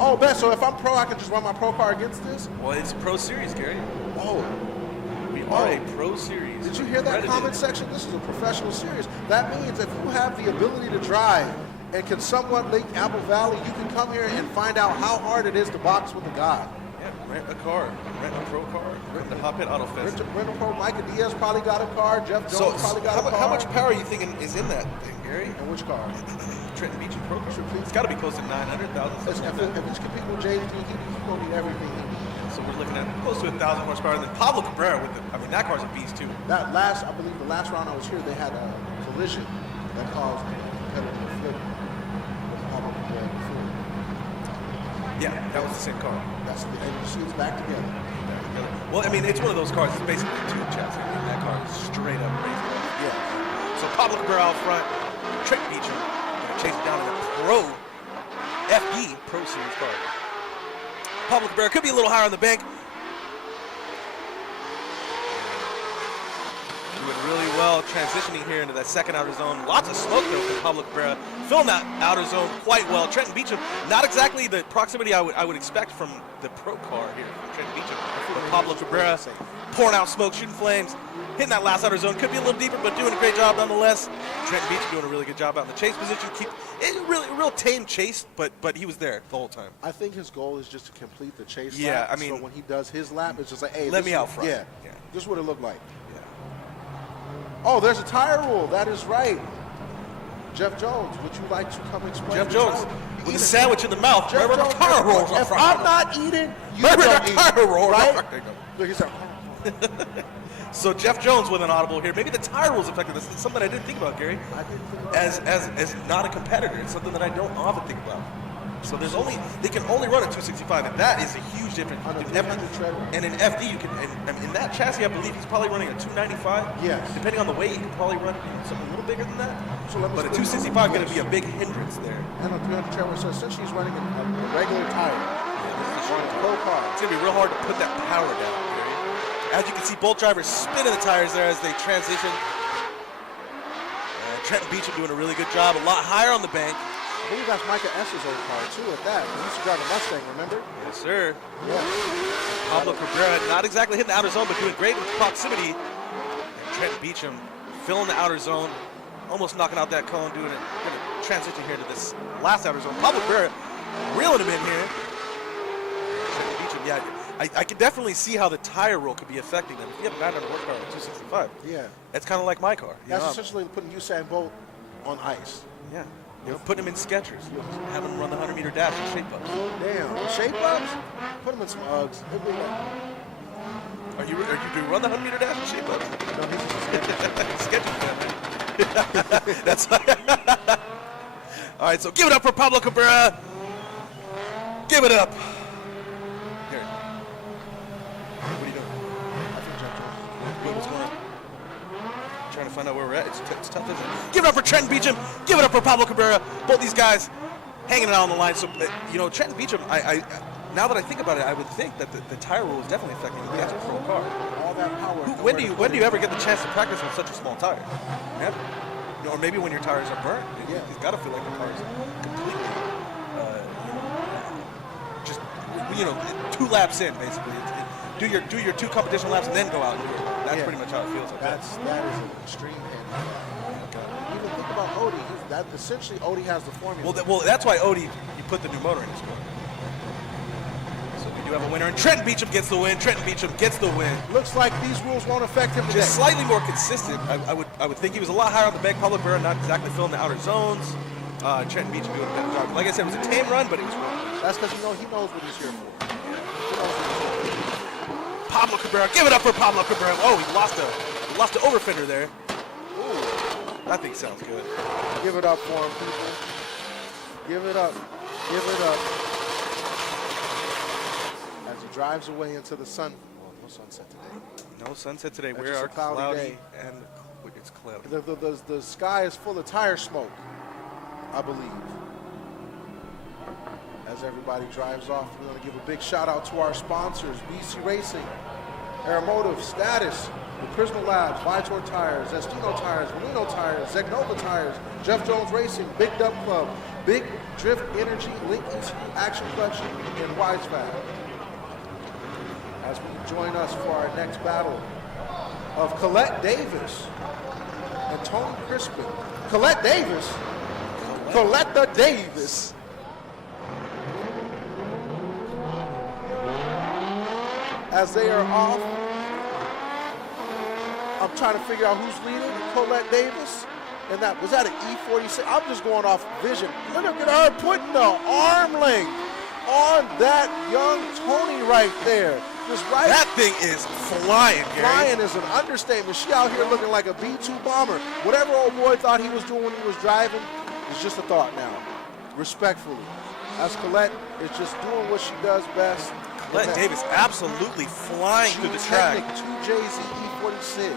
Oh, bet. So if I'm pro, I can just run my pro car against this? Well, it's a pro series, Gary. Oh. We are a pro series. Did you hear that comment section? This is a professional series. That means if you have the ability to drive and can somewhat link Apple Valley, you can come here and find out how hard it is to box with a god. Yeah, rent a car. Rent a pro car. Rent the HOTPIT Autofest. Rent a pro. Micah Diaz probably got a car. Jeff Jones probably got a car. How much power are you thinking is in that thing, Gary? And which car? Trenton Beechum Pro Car. It's got to be close to 900,000. If he's competing with JD, he's going to need everything he needs. So we're looking at close to 1,000 horsepower. And then Pablo Cabrera with that car's a beast too. I believe the last round I was here, they had a collision that caused a competitive flip with Pablo Cabrera before. Yeah, that was the same car. And you see it's back together. Well, I mean, it's one of those cars. It's basically a tube chassis. I mean, that car is straight up raised. Yeah. So Pablo Cabrera out front. Trenton Beechum gonna chase it down in a pro FD Pro Series car. Pablo Cabrera could be a little higher on the bank. Doing really well transitioning here into that second outer zone. Lots of smoke though from Pablo Cabrera. Filling that outer zone quite well. Trenton Beechum, not exactly the proximity I would expect from the pro car here from Trenton Beechum. But Pablo Cabrera pouring out smoke, shooting flames, hitting that last outer zone. Could be a little deeper, but doing a great job nonetheless. Trenton Beechum doing a really good job out in the chase position. Real tame chase, but he was there the whole time. I think his goal is just to complete the chase Yeah, lap. I mean, so when he does his lap, it's just like, hey, let me out front. Yeah, Yeah. this is what it looked like. Yeah. Oh, there's a tire rule. That is right. Jeff Jones, would you like to come explain? Jeff the Jones tire rule? with a sandwich in the mouth. Jeff Remember Jones, the tire rolls up if front. I'm not eating, you Remember don't the eat, tire roll, right? there you go. Look, he's like, So Jeff Jones with an audible here. Maybe the tire rules affected this. It's something I didn't think about, Gary. I didn't think about As not a competitor, it's something that I don't often think about. So they can only run a 265, and that is a huge difference. On a In 300 tread. and in FD, you can, and in that chassis, I believe he's probably running a 295. Yes. Depending on the weight, you can probably run something a little bigger than that. So let me But a explain. 265 is going to be a big hindrance there. And on 300 tread, so essentially he's running a regular tire. On a pro car. It's going to be real hard to put that power down, Gary. As you can see, both drivers spinning the tires there as they transition. Trenton Beechum doing a really good job, a lot higher on the bank. I believe that's Micah S's old car, too, at that. He used to drive a Mustang, remember? Yes, sir. Yeah. Pablo Cabrera not exactly hitting the outer zone, but doing great with proximity. And Trenton Beechum filling the outer zone, almost knocking out that cone, doing it. Going to transition here to this last outer zone. Pablo Cabrera reeling him in here. Trenton Beechum, yeah, I can definitely see how the tire roll could be affecting them. If you have 900 horsepower at 265, Yeah. it's kind of like my car. You That's know, essentially putting Usain Bolt on ice. yeah. You know, putting him in Skechers, having him run the 100-meter dash in shape ups. Damn. Shape ups? Put him in some Uggs. He'll be like, Are you do you run the 100-meter dash in shape ups? no, he's just a Sketchy, man. That's all right. So give it up for Pablo Cabrera. Give it up. Here. What are you doing? What's going on? Trying to find out where we're at. It's tough, isn't it? Give it up for Trenton Beechum. Give it up for Pablo Cabrera. Both these guys hanging it out on the line. So Trenton Beechum. I now that I think about it, I would think that the tire rule is definitely affecting the actual pro car. all that power. When do you ever get the chance to practice with such a small tire? Never. Or maybe when your tires are burnt. Yeah. He's got to feel like the car's completely, just 2 laps in basically. Do your 2 competition laps and then go out and do it. That's pretty much how it feels. Like that is an extreme handicap. Even think about Odie. Essentially Odie has the formula. Well, that's why Odie, you put the new motor in his car. So we do have a winner, and Trenton Beechum gets the win. Trenton Beechum gets the win. Looks like these rules won't affect him today. Just slightly more consistent. I would think he was a lot higher on the bank. Pablo Cabrera not exactly filling the outer zones. Trenton Beechum doing a better job. Like I said, it was a tame run, but it was wrong. That's because he knows what he's here for. Pablo Cabrera, give it up for Pablo Cabrera. Oh, he lost the overfender there. Ooh, that thing sounds good. Give it up for him, people. Give it up. Give it up. As he drives away into the sun. Well, no sunset today. No sunset today. It's We just are a cloudy day. and it's cloudy. The sky is full of tire smoke, I believe. As everybody drives off, we're going to give a big shout out to our sponsors, BC Racing, Aeromotive, Status, the Prisma Labs, Vitor Tires, Destino Tires, Molino Tires, Zegnova Tires, Jeff Jones Racing, Big Duck Club, Big Drift Energy, Lincoln's Action Collection, and WiseFab. As we join us for our next battle of Colette Davis and Tony Crispen. Colette Davis? Colette Davis. As they are off, I'm trying to figure out who's leading. Colette Davis. And that was that an E46? I'm just going off vision. Look at her putting the arm length on that young Tony right there. Just right. That thing is flying, Gary. Flying is an understatement. She out here looking like a B-2 bomber. Whatever old boy thought he was doing when he was driving is just a thought now. Respectfully. As Colette is just doing what she does best. Colette Davis absolutely flying through the track. 2JZ E46.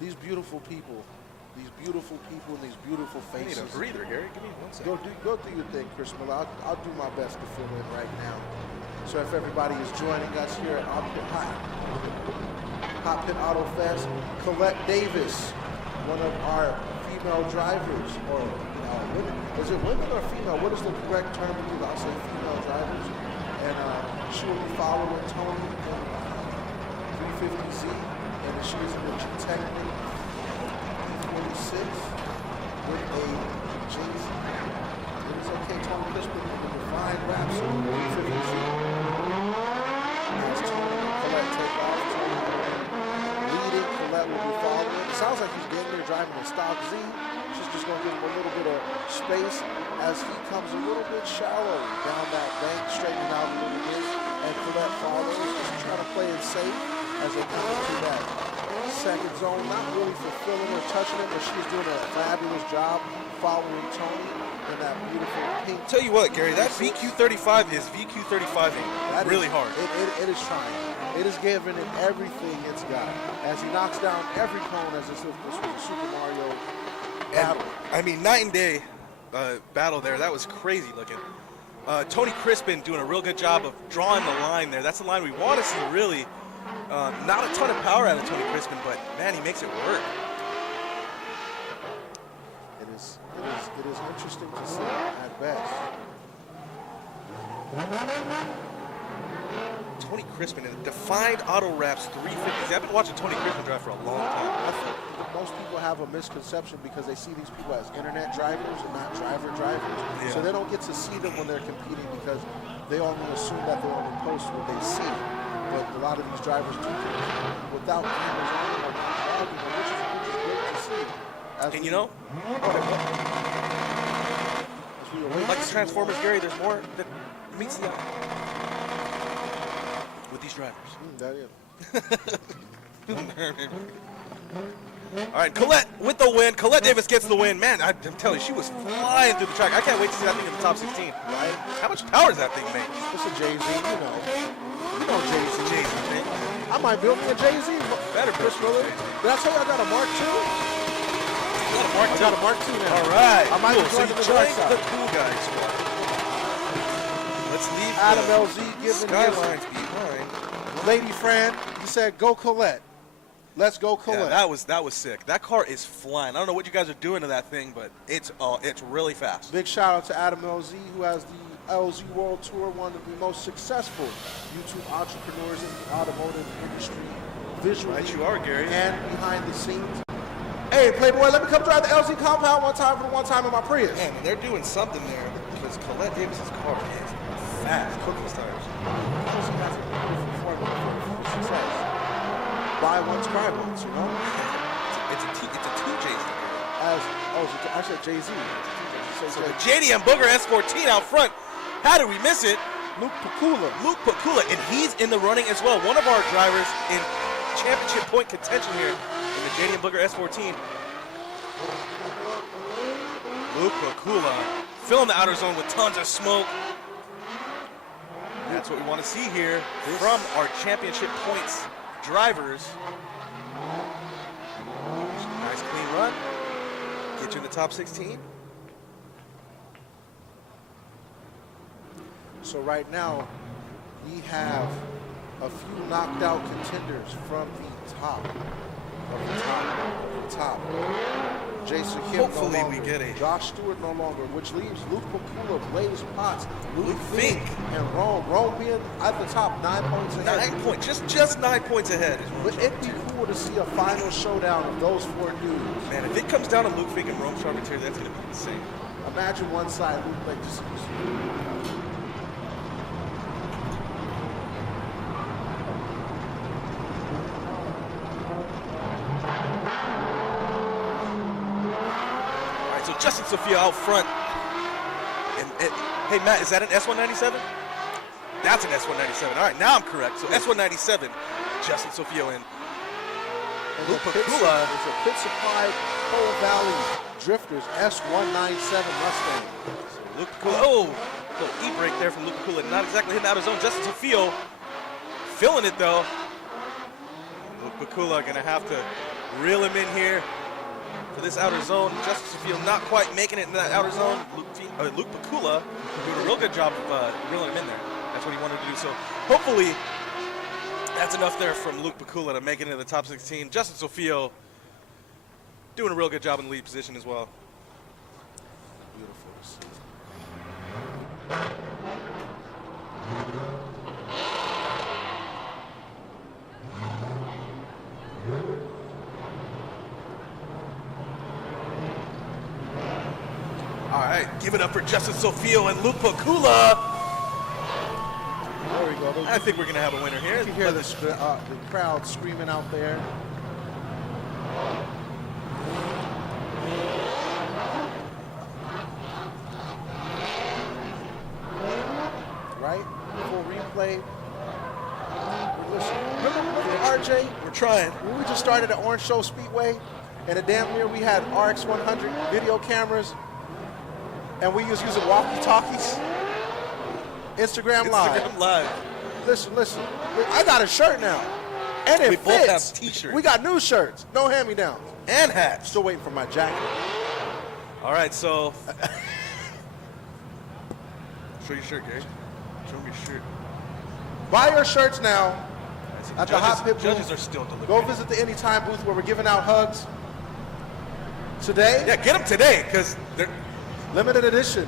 These beautiful people and these beautiful I need faces. a breather, Gary. Give me 1 second. Go do your thing, Chris Miller. I'll do my best to fill in right now. So if everybody is joining us here at HOTPIT Autofest, Colette Davis, one of our female drivers, or women. Is it women or female? What is the correct term to use? I'll say female drivers. And she will be following Tony in 350Z. And she is in the G-Tech 46 with a J's. It is okay, Tony Crispen with the divine raps on the 350Z. As Tony and Colette take off, Tony leading, Colette will be following. It sounds like he's getting there driving a stock Z. She's just going to give him a little bit of space as he comes a little bit shallow down that bank, straightening out a little bit. And Colette follows, just trying to play it safe as they come into that second zone, not really fulfilling or touching it, but she's doing a fabulous job following Tony in that beautiful pink. Tell you what, Gary, that VQ35 is VQ35ing really hard. It is trying. It is giving it everything it's got as he knocks down every cone as this was a Super Mario battle. I mean, night and day battle there. That was crazy looking. Tony Crispen doing a real good job of drawing the line there. That's the line we want to see, really. Not a ton of power out of Tony Crispen, but man, he makes it work. It is interesting to see at best. Tony Crispen in the defined auto wraps 350s. I've been watching Tony Crispen drive for a long time. I think most people have a misconception because they see these people as internet drivers and not drivers. Yeah. So they don't get to see them when they're competing because they only assume that they only post what they see. But a lot of these drivers do without cameras on them or not driving, which is great to see. And you know, like the Transformers, Gary, there's more that meets the eye with these drivers. All right, Colette with the win. Colette Davis gets the win. Man, I'm telling you, she was flying through the track. I can't wait to see that thing in the top 16. Right? How much power does that thing make? It's a Jay-Z, you know Jay-Z. Man. I might build me a Jay-Z. Better Chris Miller. Did I tell you I got a Mark II? Mark I got a Mark II now. All right. I might cool. So join you the dark joined side. the cool guys squad. Let's leave Adam the LZ giving skylines behind. Lady Fran, you said go Colette. Let's go Colette. Yeah, that was sick. That car is flying. I don't know what you guys are doing to that thing, but it's really fast. Big shout out to Adam LZ, who has the LZ World Tour, one of the most successful YouTube entrepreneurs in the automotive industry, visually Right you are, Gary. and behind the scenes. Hey, Playboy, let me come drive the LZ compound one time for the one time in my Prius. Man, they're doing something there because Colette Davis's car is fast. Cooking stars. She has a beautiful formula for success. Buy once, cry once, you know? It's a TJ. I said Jay-Z. So the JDM Booger S14 out front. How did we miss it? Luke Pakula. And he's in the running as well. One of our drivers in championship point contention here in the JDM Booger S14. Luke Pakula filling the outer zone with tons of smoke. That's what we want to see here from our championship points drivers. Nice clean run. Get you in the top 16. So right now, we have a few knocked out contenders from the top. Jason Kim Hopefully no longer. we get a- Josh Stewart no longer, which leaves Luke Pakula, Blaze Potts, Luke Fink. Fink, and Rome. Rome being at the top, 9 points ahead. 9 points, just 9 points ahead. But it'd be cool to see a final showdown of those 4 dudes. Man, if it comes down to Luke Fink and Rome Charpentier, that's going to be insane. Imagine one side, Luke, like just. All right, so Justin Sophia out front. Hey, Matt, is that an S197? That's an S197. All right, now I'm correct. So S197, Justin Sophia and Luke Pakula. It's a Pit Supply Coal Valley Drifters S197 Mustang. Luke Pakula, oh, little E-brake there from Luke Pakula. Not exactly hitting out of zone. Justin Sophia feeling it, though. Luke Pakula going to have to reel him in here for this outer zone. Justin Sophia not quite making it in that outer zone. Luke Pakula doing a real good job of reeling him in there. That's what he wanted to do. So hopefully that's enough there from Luke Pakula to make it into the top 16. Justin Sophia doing a real good job in the lead position as well. Beautiful to see. All right, give it up for Justin Sophia and Luke Pakula. There we go. I think we're going to have a winner here. You can hear the crowd screaming out there. Right? Full replay. Listen, remember RJ? We're trying. When we just started at Orange Show Speedway, and at damn near we had RX100 video cameras, and we was using walkie-talkies. Instagram Live. Listen. I got a shirt now. And it We fits. both have t-shirts. We got new shirts. No hand-me-downs. And hats. Still waiting for my jacket. All right, so. Show your shirt, Gary. Show me your shirt. Buy your shirts now at the Hot Pit booth. Judges are still delivering. Go visit the Anytime booth where we're giving out hugs. Today, Yeah, get them today, because they're. limited edition.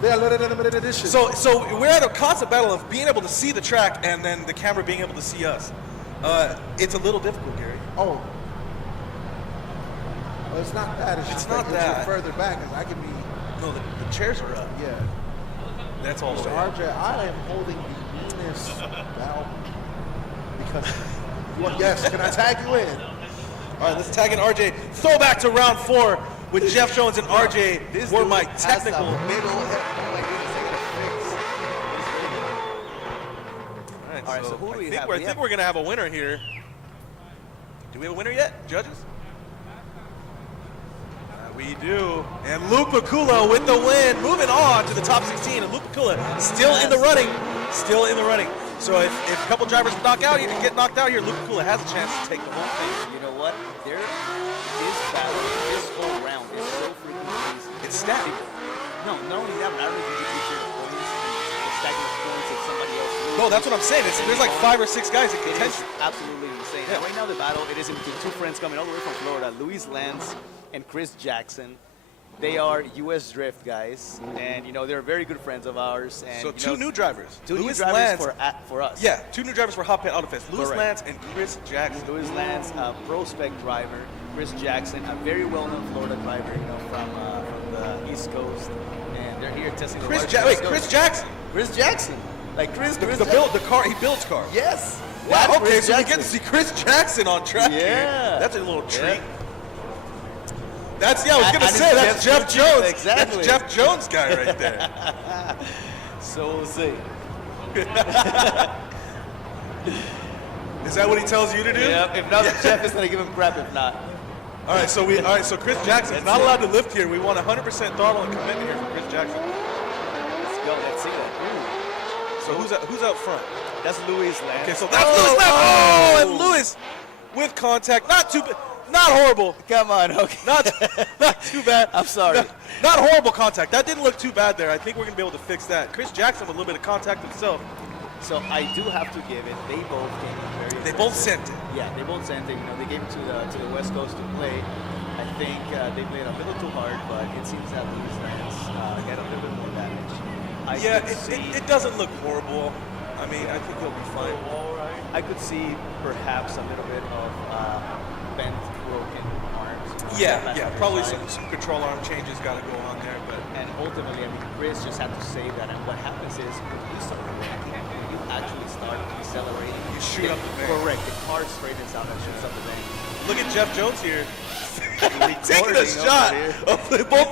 They are limited edition. So we're at a constant battle of being able to see the track and then the camera being able to see us. It's a little difficult, Gary. Oh. Well, it's not that. It's not that. Further back, because I can be. No, the chairs are up. Yeah. That's all. Mr. RJ, I am holding the Venus belt because. Well, yes, can I tag you in? All right, let's tag in RJ. Throwback to round 4 with Jeff Jones and RJ were my technical. Big old head. All right, so who do we have? I think we're going to have a winner here. Do we have a winner yet, judges? We do. And Luke Pakula with the win, moving on to the top 16. And Luke Pakula still in the running. Still in the running. So if a couple drivers get knocked out here, Luke Pakula has a chance to take the whole thing. You know what? This battle, this whole round is so freaking crazy. It's stacked. No, not only that, but I don't even think you can share the points and the stacking of points if somebody else loses. No, that's what I'm saying. There's like 5 or 6 guys in It is contention. absolutely insane. Yeah. Right now the battle, it is between 2 friends coming all the way from Florida, Luis Lance and Chris Jackson. They are U.S. Drift guys, and they're very good friends of ours. And So 2 new drivers. two new Louis drivers Lance, for us. Yeah, 2 new drivers for HOTPIT Autofest. Louis Correct. Lance and Chris Jackson. Luis Lance, a prospect driver. Chris Jackson, a very well-known Florida driver, from the East Coast, and they're here testing the waters. Chris Jackson. Chris Jackson, like Chris The car, he builds cars. Yes. Wow, That's okay, Chris so we get Jackson. to see Chris Jackson on track here. Yeah. That's a little treat. Yeah. I was going to And say, it's that's Jeff Jones. Exactly. That's Jeff Jones guy right there. So we'll see. Is that what he tells you to do? Yeah. If not, Jeff is going to give him crap if not. All right, so Chris Jackson's not allowed to lift here. We want 100% throttle and commitment here from Chris Jackson. Let's go. Let's see that. So who's out front? That's Luis Lance. Okay, so that's Louis Lance. Oh, and Louis with contact. Not too bad. Not horrible. Come on, okay. Not too bad. I'm sorry. Not horrible contact. That didn't look too bad there. I think we're going to be able to fix that. Chris Jackson with a little bit of contact himself. So I do have to give it. They both came in very. They both sent it. Yeah, they both sent it. You know, they came to the West Coast to play. I think they played a little too hard, but it seems that Louis Lance got a little bit more damage. It doesn't look horrible. I mean, I think he'll be fine. I could see perhaps a little bit of bent, broken arms. Yeah, probably some control arm changes got to go on there, but. And ultimately, I mean, Chris just had to save that. And what happens is when you start braking, when you actually start decelerating, You shoot up the bank. Correct. The car straightens out and shoots up the bank. Look at Jeff Jones here. Taking a shot.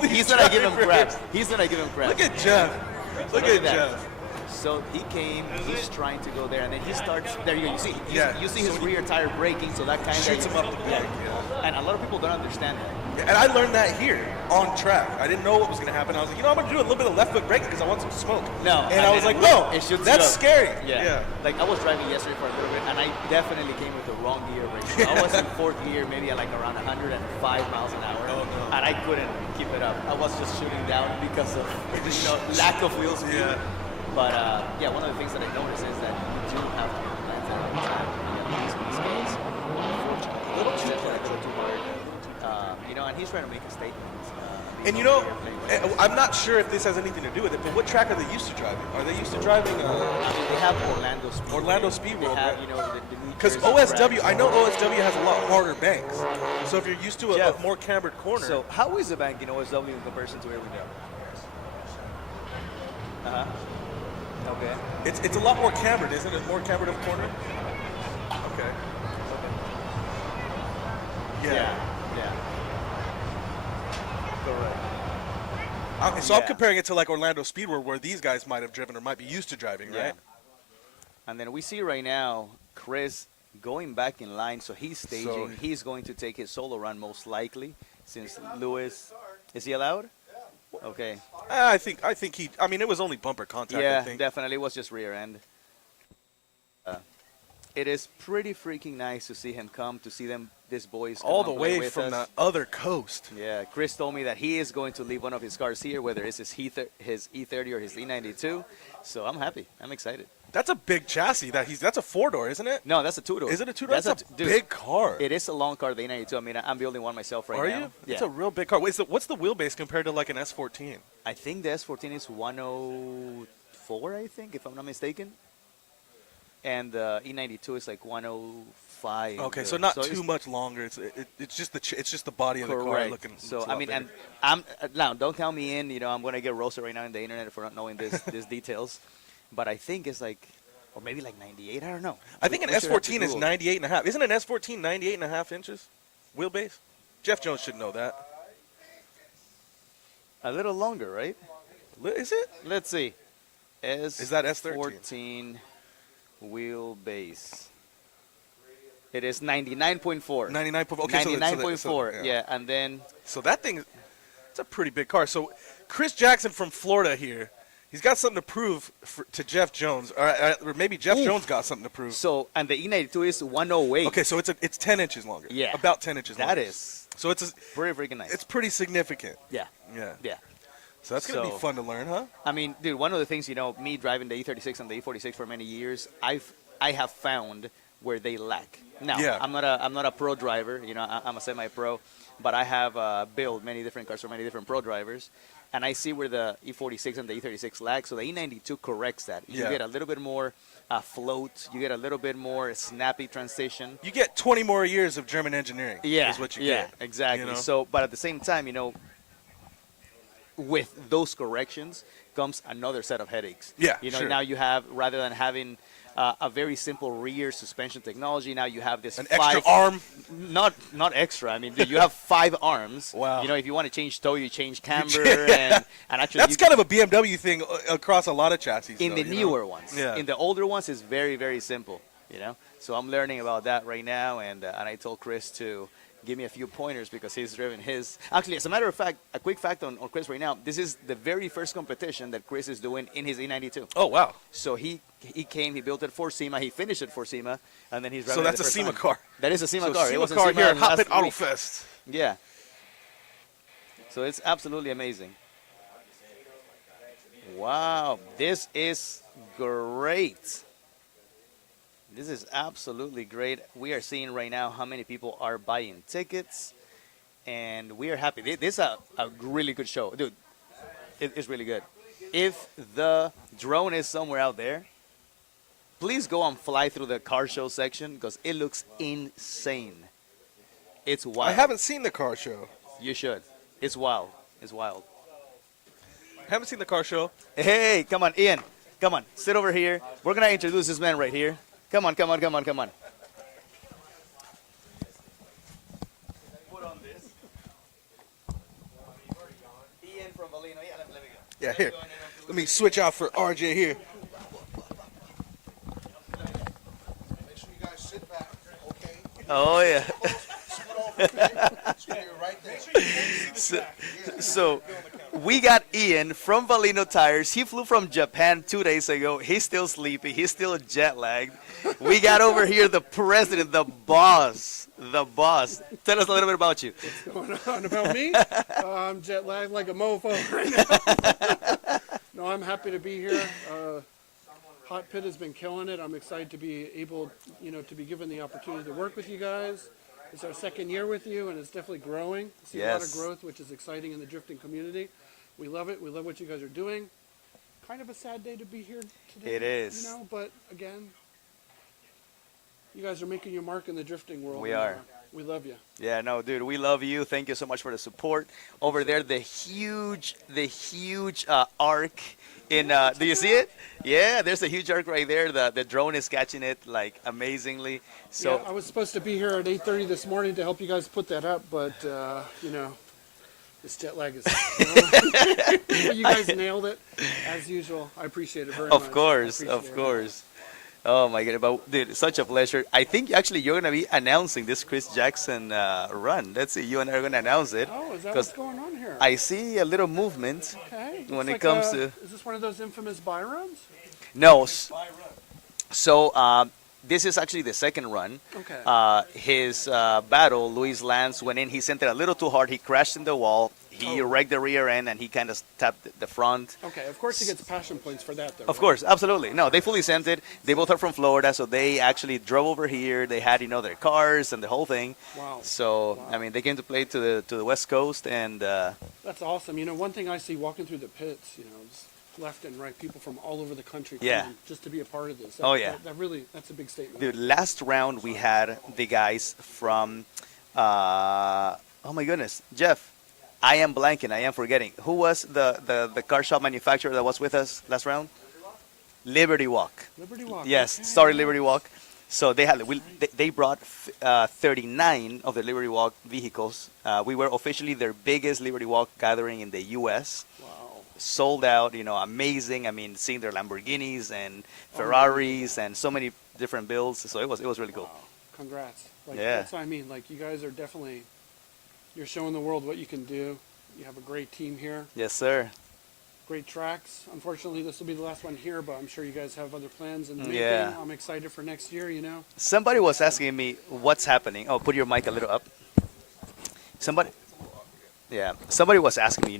He's gonna give him crap. He's gonna give him crap. Look at Jeff. Look at that. Jeff. So he came, he's trying to go there, and then he starts, there you go, you see his so rear tire braking, so that kind of shoots him up the bank, And a lot of people don't understand that. And I learned that here on track. I didn't know what was going to happen. I was like, I'm going to do a little bit of left foot braking because I want some smoke. No. And I was like, no, it shoots that's it up. scary. Yeah. Like I was driving yesterday for a little bit, and I definitely came with the wrong gear ratio. I was in fourth gear, maybe at like around 105 miles an hour, and I couldn't keep it up. I was just shooting down because of lack of wheel speed. Yeah. But one of the things that I noticed is that you do have to implement that all the time. These guys, unfortunately, a little too hard. And he's trying to make a statement. And I'm not sure if this has anything to do with it, but what track are they used to driving? Are they used to driving? They have Orlando Speedway. Orlando Speedway. They have, the New Because Jersey OSW, track. I know OSW has a lot harder banks. So if you're used to a more cambered corner. So how is the bank in OSW in comparison to Irwindale? Okay. It's a lot more cambered, isn't it? More cambered of corner? Okay. Yeah. Correct. So I'm comparing it to like Orlando Speedway where these guys might have driven or might be used to driving, right? And then we see right now Chris going back in line, so he's staging. He's going to take his solo run most likely since Lewis. Is he allowed? Okay. I think he. I mean, it was only bumper contact. Yeah, I think. definitely. It was just rear end. It is pretty freaking nice to see him come, to see these boys come all the and play way with from us. the other coast. Yeah, Chris told me that he is going to leave one of his cars here, whether it's his E30 or his E92. So I'm happy. I'm excited. That's a big chassis. That's a 4-door, isn't it? No, that's a 2-door. Is it a 2-door? That's a dude, big car. It is a long car, the E92. I mean, I'm building one myself right now. Are you? Yeah. It's a real big car. Wait, so what's the wheelbase compared to like an S14? I think the S14 is 104, I think, if I'm not mistaken. And the E92 is like 105. Okay, so not too much longer. It's just the body of the car correct. looking. So I mean, and I'm now don't count me in. I'm gonna get roasted right now in the internet for not knowing these details. But I think it's like, or maybe like 98. I don't know. I think an S14 is 98 and a half. Isn't an S14 98 and a half inches wheelbase? Jeff Jones should know that. A little longer, right? Is it? Let's see. Is that S13? 14 wheelbase. It is 99.4. 99. Okay, 99.4. Yeah, and then. So that thing, it's a pretty big car. So Chris Jackson from Florida here. He's got something to prove to Jeff Jones, or maybe Jeff Jones got something to prove. So, and the E92 is 108. Okay, so it's 10 inches longer. Yeah. About 10 inches longer. That is. So it's pretty freaking nice. It's pretty significant. Yeah. Yeah. So that's going to be fun to learn, huh? I mean, dude, one of the things, me driving the E36 and the E46 for many years, I have found where they lack. Now, I'm not a pro driver, I'm a semi-pro, but I have built many different cars for many different pro drivers. And I see where the E46 and the E36 lag. So the E92 corrects that. You get a little bit more float. You get a little bit more snappy transition. You get 20 more years of German engineering. Yeah, is what you get. Yeah, exactly. So, but at the same time, with those corrections comes another set of headaches. Yeah, sure. Now you have, rather than having a very simple rear suspension technology, now you have this extra arm. Not extra. I mean, you have 5 arms. Wow. If you want to change toe, you change camber, and actually that's kind of a BMW thing across a lot of chassis. In the newer ones. Yeah. In the older ones, it's very, very simple. So I'm learning about that right now, and I told Chris to give me a few pointers because he's driven his. Actually, as a matter of fact, a quick fact on Chris right now. This is the very first competition that Chris is doing in his E92. Oh, wow. So he came, he built it for SEMA, he finished it for SEMA, and then he's driving So it that's the a first SEMA time. car. That is a SEMA So car. SEMA It was a car SEMA here at last HOTPIT week. Autofest. Yeah. So it's absolutely amazing. Wow, this is great. This is absolutely great. We are seeing right now how many people are buying tickets, and we are happy. This is a really good show. Dude, it's really good. If the drone is somewhere out there, please go and fly through the car show section because it looks insane. It's wild. I haven't seen the car show. You should. It's wild. It's wild. Haven't seen the car show. Hey, come on, Ian. Come on, sit over here. We're going to introduce this man right here. Come on, come on, come on, come on. Put on this. Ian from Valino. Yeah, let me go. Yeah, here. Let me switch out for RJ here. Make sure you guys sit back, okay? Oh, yeah. Right there. So we got Ian from Valino Tires. He flew from Japan 2 days ago. He's still sleepy. He's still jet lagged. We got over here the president, the boss. The boss. Tell us a little bit about you. What's going on about me? I'm jet lagged like a mofo right now. No, I'm happy to be here. Hot Pit has been killing it. I'm excited to be able, to be given the opportunity to work with you guys. It's our second year with you, and it's definitely growing. I see a lot of Yes. growth, which is exciting in the drifting community. We love it. We love what you guys are doing. Kind of a sad day to be here today. It is. But again, you guys are making your mark in the drifting world. We and, are. We love you. Yeah, no, dude, we love you. Thank you so much for the support. Over there, the huge arc in, do you see it? Yeah, there's a huge arc right there. The drone is catching it, like, amazingly. So Yeah, I was supposed to be here at 8:30 this morning to help you guys put that up, but, this jet lag is... You guys nailed it, as usual. I appreciate it very much. Of course, I appreciate of it. course. Oh my god, but dude, such a pleasure. I think actually you're gonna be announcing this Chris Jackson run. Let's see, you and I are gonna announce it. Oh, is that 'cause what's going on here? I see a little movement Okay. when It's it comes to. Is this one of those infamous buy runs? No. So this is actually the second run. Okay. His battle, Luis Lance went in. He sent it a little too hard. He crashed in the wall. He wrecked the rear end, and he kind of tapped the front. Okay, of course he gets passion points for that, though. Of course, absolutely. No, they fully sent it. They both are from Florida, so they actually drove over here. They had, their cars and the whole thing. Wow. So, Wow. I mean, they came to play to the West Coast, and That's awesome. One thing I see walking through the pits, just left and right, people from all over the country Yeah. coming just to be a part of this. Oh, yeah. That's a big statement. dude, last round we had the guys from, oh my goodness, Jeff. I am blanking. I am forgetting. Who was the car shop manufacturer that was with us last round? Liberty Walk. Liberty Walk. Yes, okay. sorry, Liberty Walk. So they brought 39 of the Liberty Walk vehicles. We were officially their biggest Liberty Walk gathering in the U.S. Wow. Sold out, amazing. I mean, seeing their Lamborghinis and Ferraris and so many different builds. So it was really cool. Wow. Congrats. Yeah. That's what I mean. You guys are definitely, you're showing the world what you can do. You have a great team here. Yes, sir. Great tracks. Unfortunately, this will be the last one here, but I'm sure you guys have other plans in the making. Yeah. I'm excited for next year, Somebody was asking me what's happening. Oh, put your mic a little up. Somebody was asking me,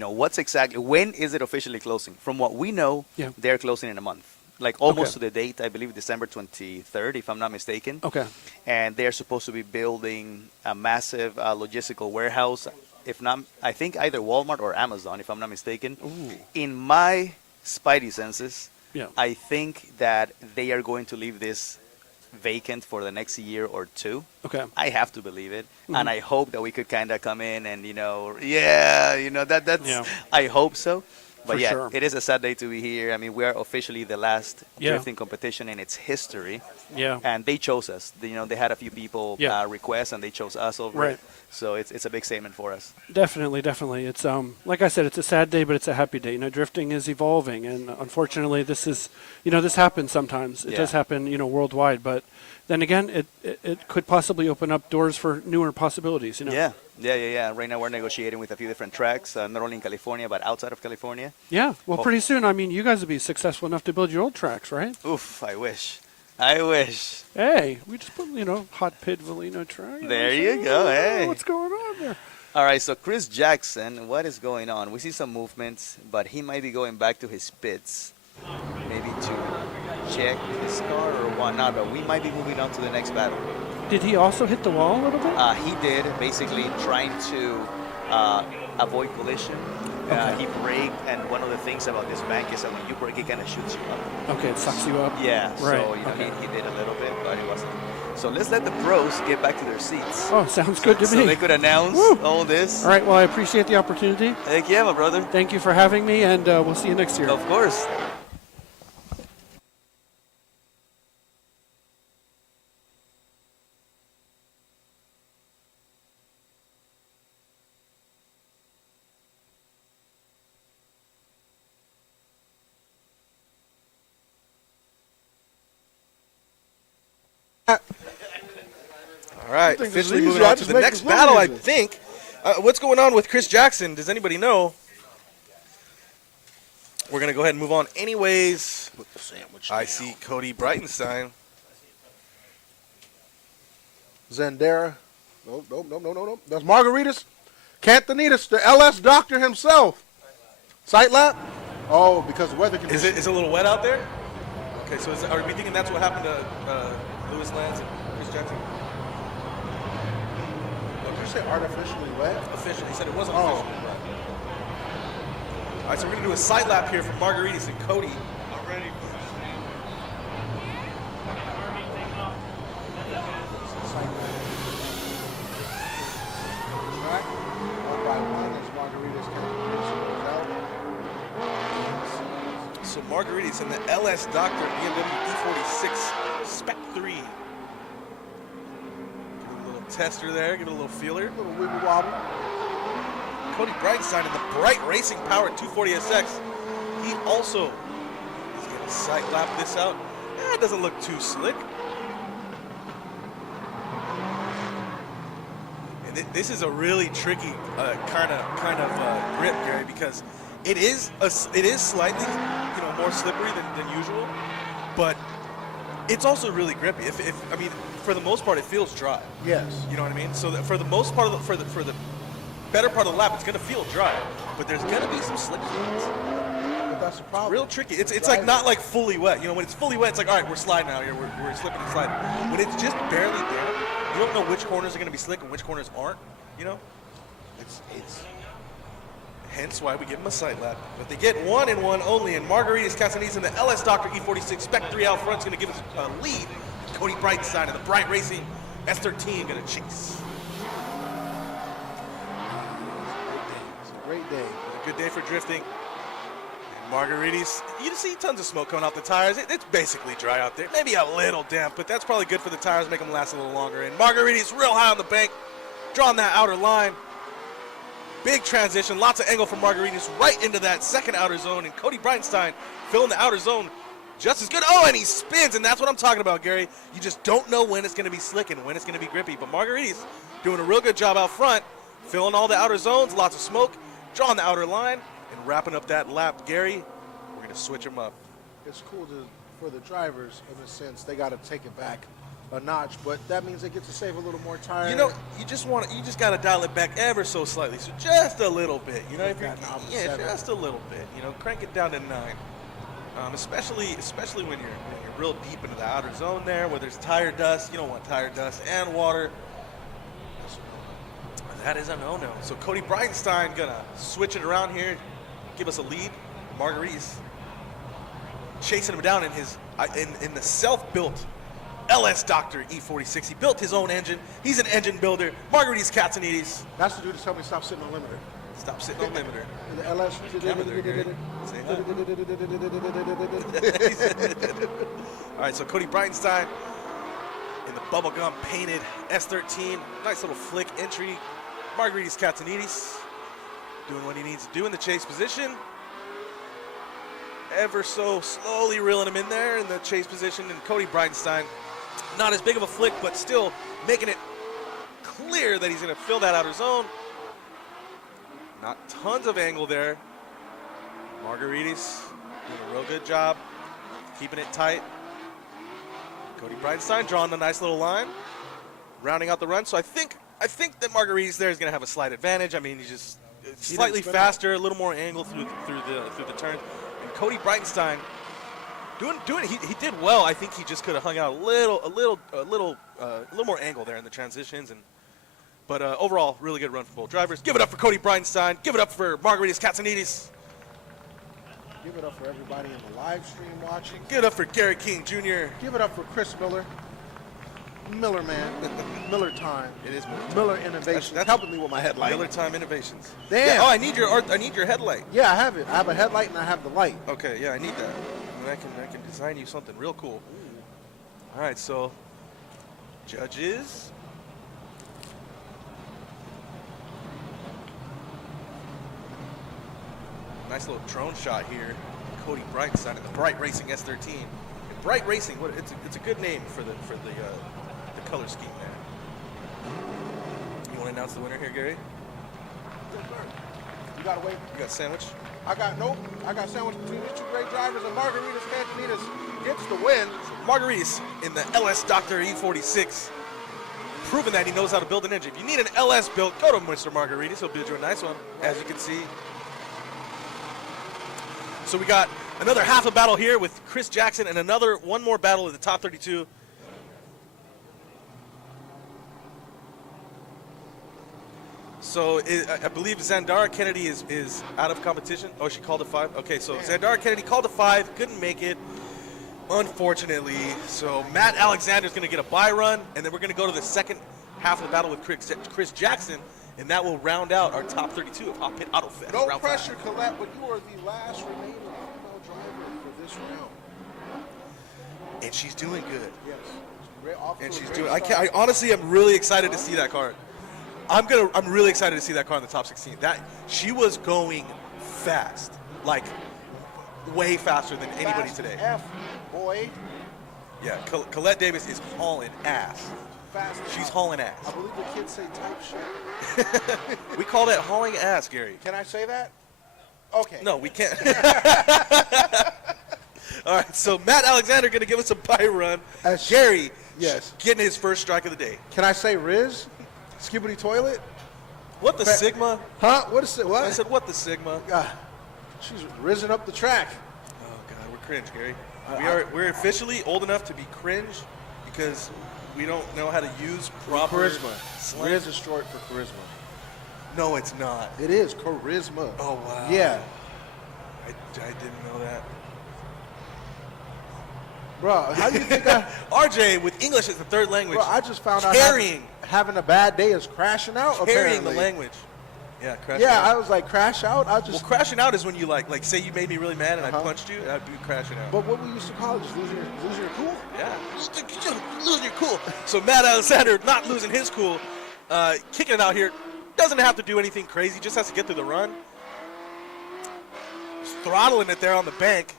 when is it officially closing? From what we know, Yeah. they're closing in a month. Like almost to the date, I believe December 23rd, if I'm not mistaken. Okay. And they're supposed to be building a massive logistical warehouse. If not, I think either Walmart or Amazon, if I'm not mistaken. Ooh. In my spidey senses, Yeah. I think that they are going to leave this vacant for the next year or two. Okay. I have to believe it, Mm-hmm. and I hope that we could kind of come in and that's Yeah. I hope so. But For yeah, sure. it is a sad day to be here. I mean, we are officially the last Yeah. drifting competition in its history. Yeah. And they chose us. You know, they had a few people Yeah. request, and they chose us over Right. it. So it's a big statement for us. Definitely, definitely. It's like I said, it's a sad day, but it's a happy day. You know, drifting is evolving, and unfortunately, this is, you know, this happens sometimes. It Yeah. does happen, you know, worldwide. But then again, it could possibly open up doors for newer possibilities. You know. Yeah. Right now we're negotiating with a few different tracks, not only in California but outside of California. Yeah. Well, Oh. pretty soon. I mean, you guys will be successful enough to build your old tracks, right? Oof, I wish. I wish. Hey, we just put, you know, hot pit Valino track. know There what I'm you saying? go, Oh, hey. What's going on there? All right, so Chris Jackson, what is going on? We see some movements, but he might be going back to his pits, maybe to check his car or whatnot, but we might be moving on to the next battle. Did he also hit the wall a little bit? He did, basically trying to avoid collision. He braked, and one of the things about this bank is that when you brake, it kind of shoots you up. Okay, it sucks you up. Yeah, Right, so you know, okay. he did a little bit, but it wasn't. So let's let the pros get back to their seats. Oh, sounds good to So me. they could announce Woo. all this. All right, well, I appreciate the opportunity. Heck yeah, my brother. Thank you for having me, and we'll see you next year. Of course. All right, think this is officially easy. moving I on to just the make next this look battle, I easy. think. What's going on with Chris Jackson? Does anybody know? We're going to go ahead and move on anyways. I see Cody Breitenstein. Zendera. Nope. That's Margaritas. Cantonitas, the LS doctor himself. Sight lap? Oh, because of weather conditions. Is it a little wet out there? Okay, so are we thinking that's what happened to Lewis Lance and Chris Jackson? Did you say artificially wet? Officially, he said it wasn't Oh. officially wet. All right, so we're going to do a side lap here for Margaritas and Cody. Right? One by one, there's Margaritas, Cantonitas, So Margaritas and the LS Doctor BMW E46 Spec 3. Give it a little tester there, give it a little feeler. a little wiggle wobble. Cody Breitenstein in the Bright Racing Power 240SX. He also is going to sight lap this out. It doesn't look too slick. And this is a really tricky kind of grip, Gary, because it is slightly more slippery than usual, but it's also really grippy. I mean, for the most part, it feels dry. Yes. You know what I mean? So that for the most part, for the better part of the lap, it's going to feel dry, but there's going to be some slick spots. But that's the problem. Real tricky. It's like not like fully wet. You know, when it's fully wet, it's like, all right, we're sliding out here. We're slipping and sliding. When it's just barely damp, you don't know which corners are going to be slick and which corners aren't. You know, it's hence why we give them a sight lap. But they get 1 and 1 only, and Margaritas Castanese and the LS Doctor E46 Spec 3 out front is going to give us a lead. Cody Breitenstein and the Bright Racing S13 going to chase. It's a great day. A good day for drifting. And Margaritas, you see tons of smoke coming off the tires. It's basically dry out there. Maybe a little damp, but that's probably good for the tires, make them last a little longer. And Margaritas real high on the bank, drawing that outer line. Big transition, lots of angle from Margaritas right into that second outer zone. And Cody Breitenstein filling the outer zone just as good. Oh, and he spins, and that's what I'm talking about, Gary. You just don't know when it's going to be slick and when it's going to be grippy. But Margaritas doing a real good job out front, filling all the outer zones, lots of smoke, drawing the outer line, and wrapping up that lap. Gary, we're going to switch them up. It's cool for the drivers, in a sense. They got to take it back a notch, but that means they get to save a little more tire. You know, you just got to dial it back ever so slightly, so just a little bit. You know, if you're, just a little bit. You know, crank it down to 9. Especially when you're real deep into the outer zone there, where there's tire dust. You don't want tire dust and water. That is a no-no. So Cody Breitenstein gonna switch it around here, give us a lead. Margaritas chasing him down in his in the self-built LS Doctor E46. He built his own engine. He's an engine builder. Margaritas Catsanides. That's the dude to tell me stop sitting on limiter. Stop sitting on limiter. The LS. Limiter, Say hi. All right, so Cody Breitenstein in the bubblegum painted S13. Nice little flick entry. Margaritas Katsanidis doing what he needs to do in the chase position. Ever so slowly reeling him in there in the chase position. And Cody Breitenstein, not as big of a flick, but still making it clear that he's going to fill that outer zone. Not tons of angle there. Margaritas doing a real good job keeping it tight. Cody Breitenstein drawing a nice little line, rounding out the run. So I think that Margaritas there is going to have a slight advantage. I mean, he's just slightly faster, a little more angle through the turn. And Cody Breitenstein doing he did well. I think he just could have hung out a little more angle there in the transitions. But overall, really good run for both drivers. Give it up for Cody Breitenstein. Give it up for Margaritas Katsanidis. Give it up for everybody in the live stream watching. Give it up for Gary King Jr. Give it up for Chris Miller. Miller, man. Miller time. It is Miller time. Miller Innovations. That's helping me with my headlight. Miller Time Innovations. Damn. Yeah, oh, I need your headlight. Yeah, I have it. I have a headlight and I have the light. Okay, yeah, I need that. And I can design you something real cool. All right, so judges. Nice little drone shot here. Cody Breitenstein in the Bright Racing S13. And Bright Racing, it's a good name for the color scheme there. You want to announce the winner here, Gary? You gotta wait. You got sandwich? I got sandwich between these two great drivers, and Margaritas Katsanidis gets the win. Margaritas in the LS Doctor E46. Proving that he knows how to build an engine. If you need an LS built, go to Mr. Margaritas. He'll build you a nice one, as you can see. So we got another half a battle here with Chris Jackson and one more battle in the top 32. So I believe Zandara Kennedy is out of competition. Oh, she called a 5? Okay, so Zandara Kennedy called a 5, couldn't make it, unfortunately. So Matt Alexander is going to get a bye run, and then we're going to go to the second half of the battle with Chris Jackson, and that will round out our top 32 of HOTPIT Autofest. No pressure, Colette, but you are the last remaining female driver for this round. And she's doing good. Yes. And she's doing. I honestly am really excited to see that car. I'm really excited to see that car in the top 16. She was going fast, like way faster than anybody today. F, boy. Yeah, Colette Davis is hauling ass. Fast. She's hauling ass. I believe the kids say type shit. We call that hauling ass, Gary. Can I say that? Okay. No, we can't. All right, so Matt Alexander going to give us a bye run. Gary, yes, getting his first strike of the day. Can I say Riz? Skibbity toilet? What the Sigma? Huh? What is it? What? I said, what the Sigma? She's risen up the track. Oh, God, we're cringe, Gary. We're officially old enough to be cringe because we don't know how to use proper charisma. Riz is short for charisma. No, it's not. It is charisma. Oh, wow. Yeah. I didn't know that. Bro, how do you think RJ with English as the third language. Bro, I just found out having a bad day is crashing out. Carrying apparently. the language. Yeah, crashing out. Yeah, I was like, crash out? Well, crashing out is when you like say you made me really mad and I punched you, I'd be crashing out. But what we used to call it, just losing your cool? Yeah, losing your cool. So Matt Alexander not losing his cool, kicking it out here. Doesn't have to do anything crazy, just has to get through the run. Just throttling it there on the bank.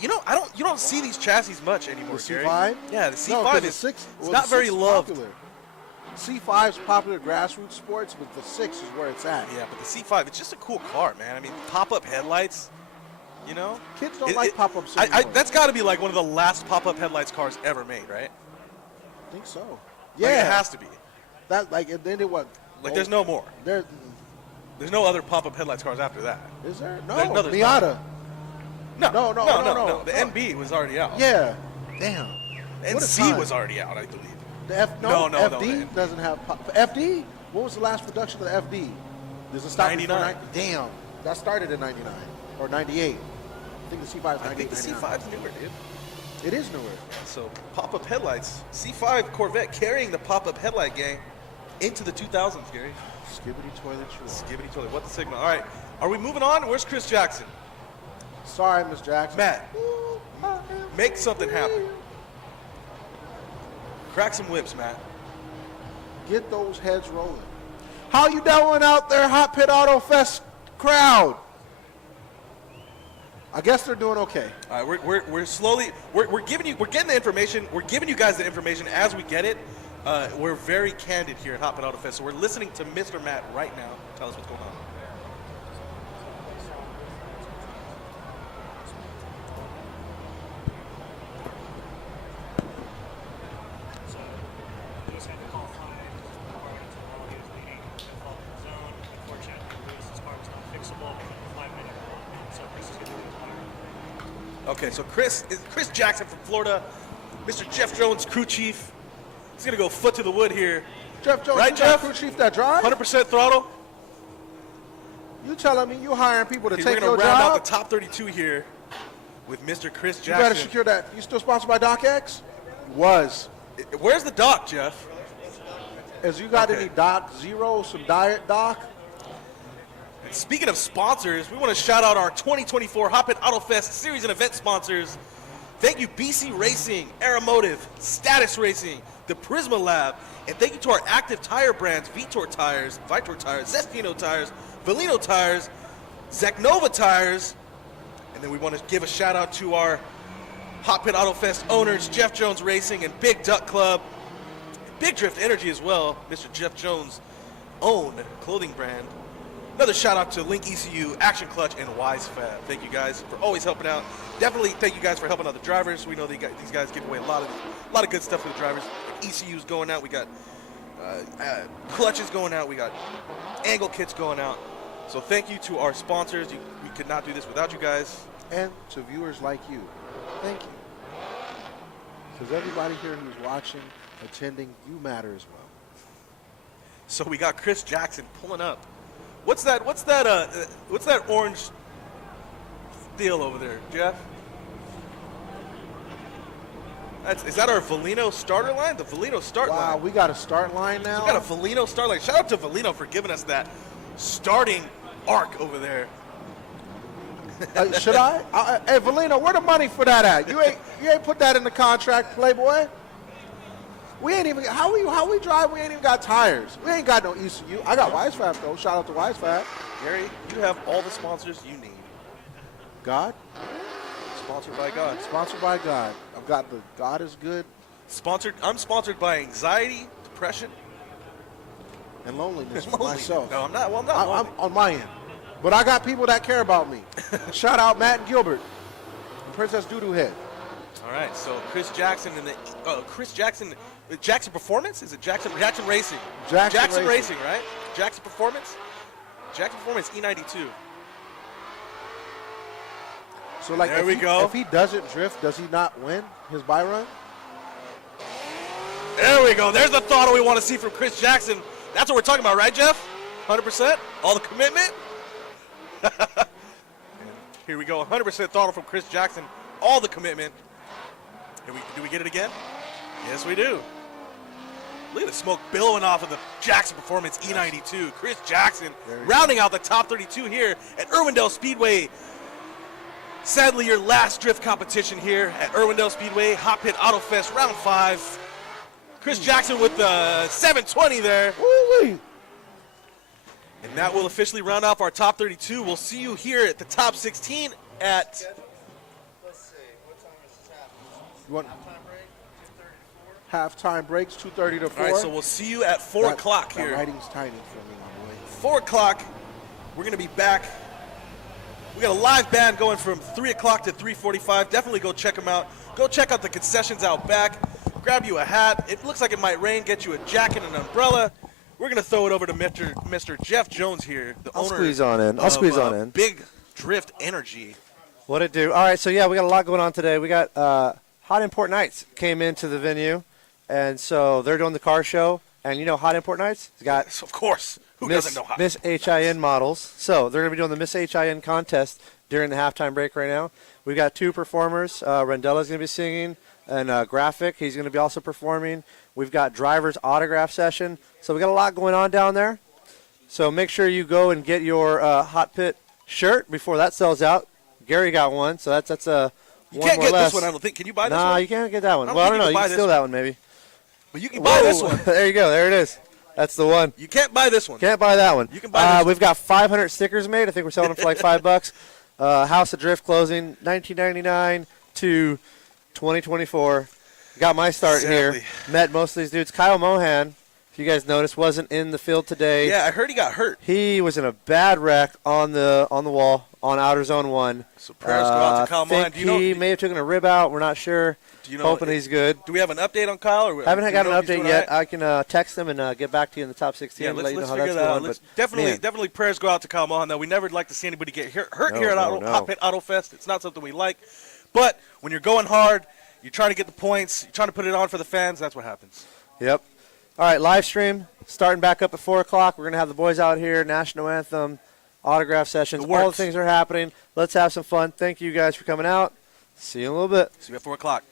You know, you don't see these chassis much anymore, The Gary. C5? Yeah, the C5 No, is it's not very loved. Popular. C5's popular grassroots sports, but the 6 is where it's at. Yeah, but the C5, it's just a cool car, man. I mean, pop-up headlights, you know? Kids don't like pop-ups anymore. That's got to be like one of the last pop-up headlights cars ever made, right? I think so. Yeah. Like, it has to be. That, like, and then it what? Like, there's no more. There's no other pop-up headlights cars after that. Is there? No, there's Miata. Not. No. No. The NB was already out. Yeah. Damn. NC was already out, I believe. The FD doesn't have FD. What was the last production of the FD? Does it stop 99? Damn, that started in 99 or 98. I think the C5 is 98. I think the C5's newer, dude. It is newer. So pop-up headlights, C5 Corvette carrying the pop-up headlight gang into the 2000s, Gary. Skibbity toilet. Skibbity toilet. What the Sigma? All right, Are we moving on? Where's Chris Jackson? Sorry, Miss Jackson. Matt, make something happen. Crack some whips, Matt. Get those heads rolling. How you doing out there, Hot Pit Autofest crowd? I guess they're doing okay. All right, we're slowly we're getting the information. We're giving you guys the information as we get it. We're very candid here at Hot Pit Autofest, so we're listening to Mr. Matt right now. Tell us what's going on. Okay, so Chris Jackson from Florida, Mr. Jeff Jones, crew chief. He's gonna go foot to the wood here. Jeff Jones, right, Jeff? crew chief that drive? 100% throttle. You telling me you hiring people to We're take gonna your round job? out the top 32 here with Mr. Chris Jackson. You better secure that. You still sponsored by DocX? Was. Where's the doc, Jeff? As you got any Doc Zero, some Diet Doc? And speaking of sponsors, we want to shout out our 2024 Hot Pit Autofest series and event sponsors. Thank you, BC Racing, Aeromotive, Status Racing, the Prisma Lab, and thank you to our active tire brands, Vitor Tires, Zestino Tires, Valino Tires, Zeknova Tires, and then we want to give a shout out to our Hot Pit Autofest owners, Jeff Jones Racing and Big Duck Club, Big Drift Energy as well, Mr. Jeff Jones' own clothing brand. Another shout out to Link ECU, Action Clutch, and Wise Fab. Thank you guys for always helping out. Definitely thank you guys for helping out the drivers. We know these guys give away a lot of good stuff for the drivers. ECU's going out. We got clutches going out. We got angle kits going out. So thank you to our sponsors. We could not do this without you guys. And to viewers like you, thank you. Because everybody here who's watching, attending, you matter as well. So we got Chris Jackson pulling up. What's that orange deal over there, Jeff? Is that our Valino starter line? The Valino start line. Wow, we got a start line now? We got a Valino start line. Shout out to Valino for giving us that starting arc over there. Should I? Hey, Valino, where the money for that at? You ain't put that in the contract, Playboy. We ain't even, how we drive, we ain't even got tires. We ain't got no ECU. I got WiseFab though. Shout out to WiseFab. Gary, you have all the sponsors you need. God? Sponsored by God. Sponsored by God. I've got the God is good. I'm sponsored by anxiety, depression, and loneliness for myself. No, I'm not. Well, I'm not. I'm on my end. But I got people that care about me. Shout out Matt and Gilbert. And Princess Doodoo Head. All right, so Chris Jackson and Jackson Performance? Is it Jackson Racing? Jackson Racing, right? Jackson Performance? Jackson Performance E92. So like there we go. If he doesn't drift, does he not win his buy run? There we go. There's the throttle we want to see from Chris Jackson. That's what we're talking about, right, Jeff? 100%? All the commitment? Here we go. 100% throttle from Chris Jackson. All the commitment. Do we get it again? Yes, we do. Look at the smoke billowing off of the Jackson Performance E92. Chris Jackson rounding out the top 32 here at Irwindale Speedway. Sadly, your last drift competition here at Irwindale Speedway, Hot Pit Autofest, round 5. Chris Jackson with the 720 there. Woo-wee. And that will officially round off our top 32. We'll see you here at the top 16 at... Let's see, what time is this happening? You want Halftime break, 2:30 to 4. halftime breaks 2:30 to 4. All right, so we'll see you at 4 o'clock here. That writing's tiny for me, my boy. 4 o'clock, we're going to be back. We got a live band going from 3 o'clock to 3:45. Definitely go check them out. Go check out the concessions out back. Grab you a hat. It looks like it might rain. Get you a jacket and an umbrella. We're going to throw it over to Mr. Jeff Jones here, the owner. I'll squeeze on in. Big Drift Energy. What it do? All right, so yeah, we got a lot going on today. We got Hot Import Nights came into the venue, and so they're doing the car show. And you know Hot Import Nights? It's got Yes, of course. Who doesn't know Hot Miss HIN models. So they're going to be doing the Miss HIN contest during the halftime break right now. We've got 2 performers. Rendella's going to be singing, and Graphic, he's going to be also performing. We've got driver's autograph session. So we got a lot going on down there. So make sure you go and get your Hot Pit shirt before that sells out. Gary got one, so that's a You one can't more get less. this one, I don't think. Can you buy this Nah, one? you can't get that one. I don't Well, I think don't know. you can You buy can this steal one. that one maybe. But you can buy this one. There you go. There it is. That's the one. You can't buy this one. Can't buy that one. You can buy this one. We've got 500 stickers made. I think we're selling them for like $5. House of Drift closing 1999 to 2024. Got my start here. Sadly. Met most of these dudes. Kyle Mohan, if you guys noticed, wasn't in the field today. Yeah, I heard he got hurt. He was in a bad wreck on the wall on Outer Zone 1. So prayers go out to Kyle Mohan. Think Do you know? he may have taken a rib out. We're not sure. Do you know? Hoping he's good. Do we have an update on Kyle? Or Haven't do you got an know if he's update doing yet. all right? I can text him and get back to you in the top 16 Yeah, and let's let you know how figure that's that out. going. Let's But definitely prayers go out to Kyle Mohan. Though we never like to see anybody get hurt No, here at no, no. HOTPIT Autofest. It's not something we like. But when you're going hard, you're trying to get the points, you're trying to put it on for the fans. That's what happens. Yep. All right, live stream starting back up at 4 o'clock. We're going to have the boys out here, national anthem, autograph sessions. All the things are happening. Let's have some fun. Thank you guys for coming out. See you in a little bit. See you at 4 o'clock.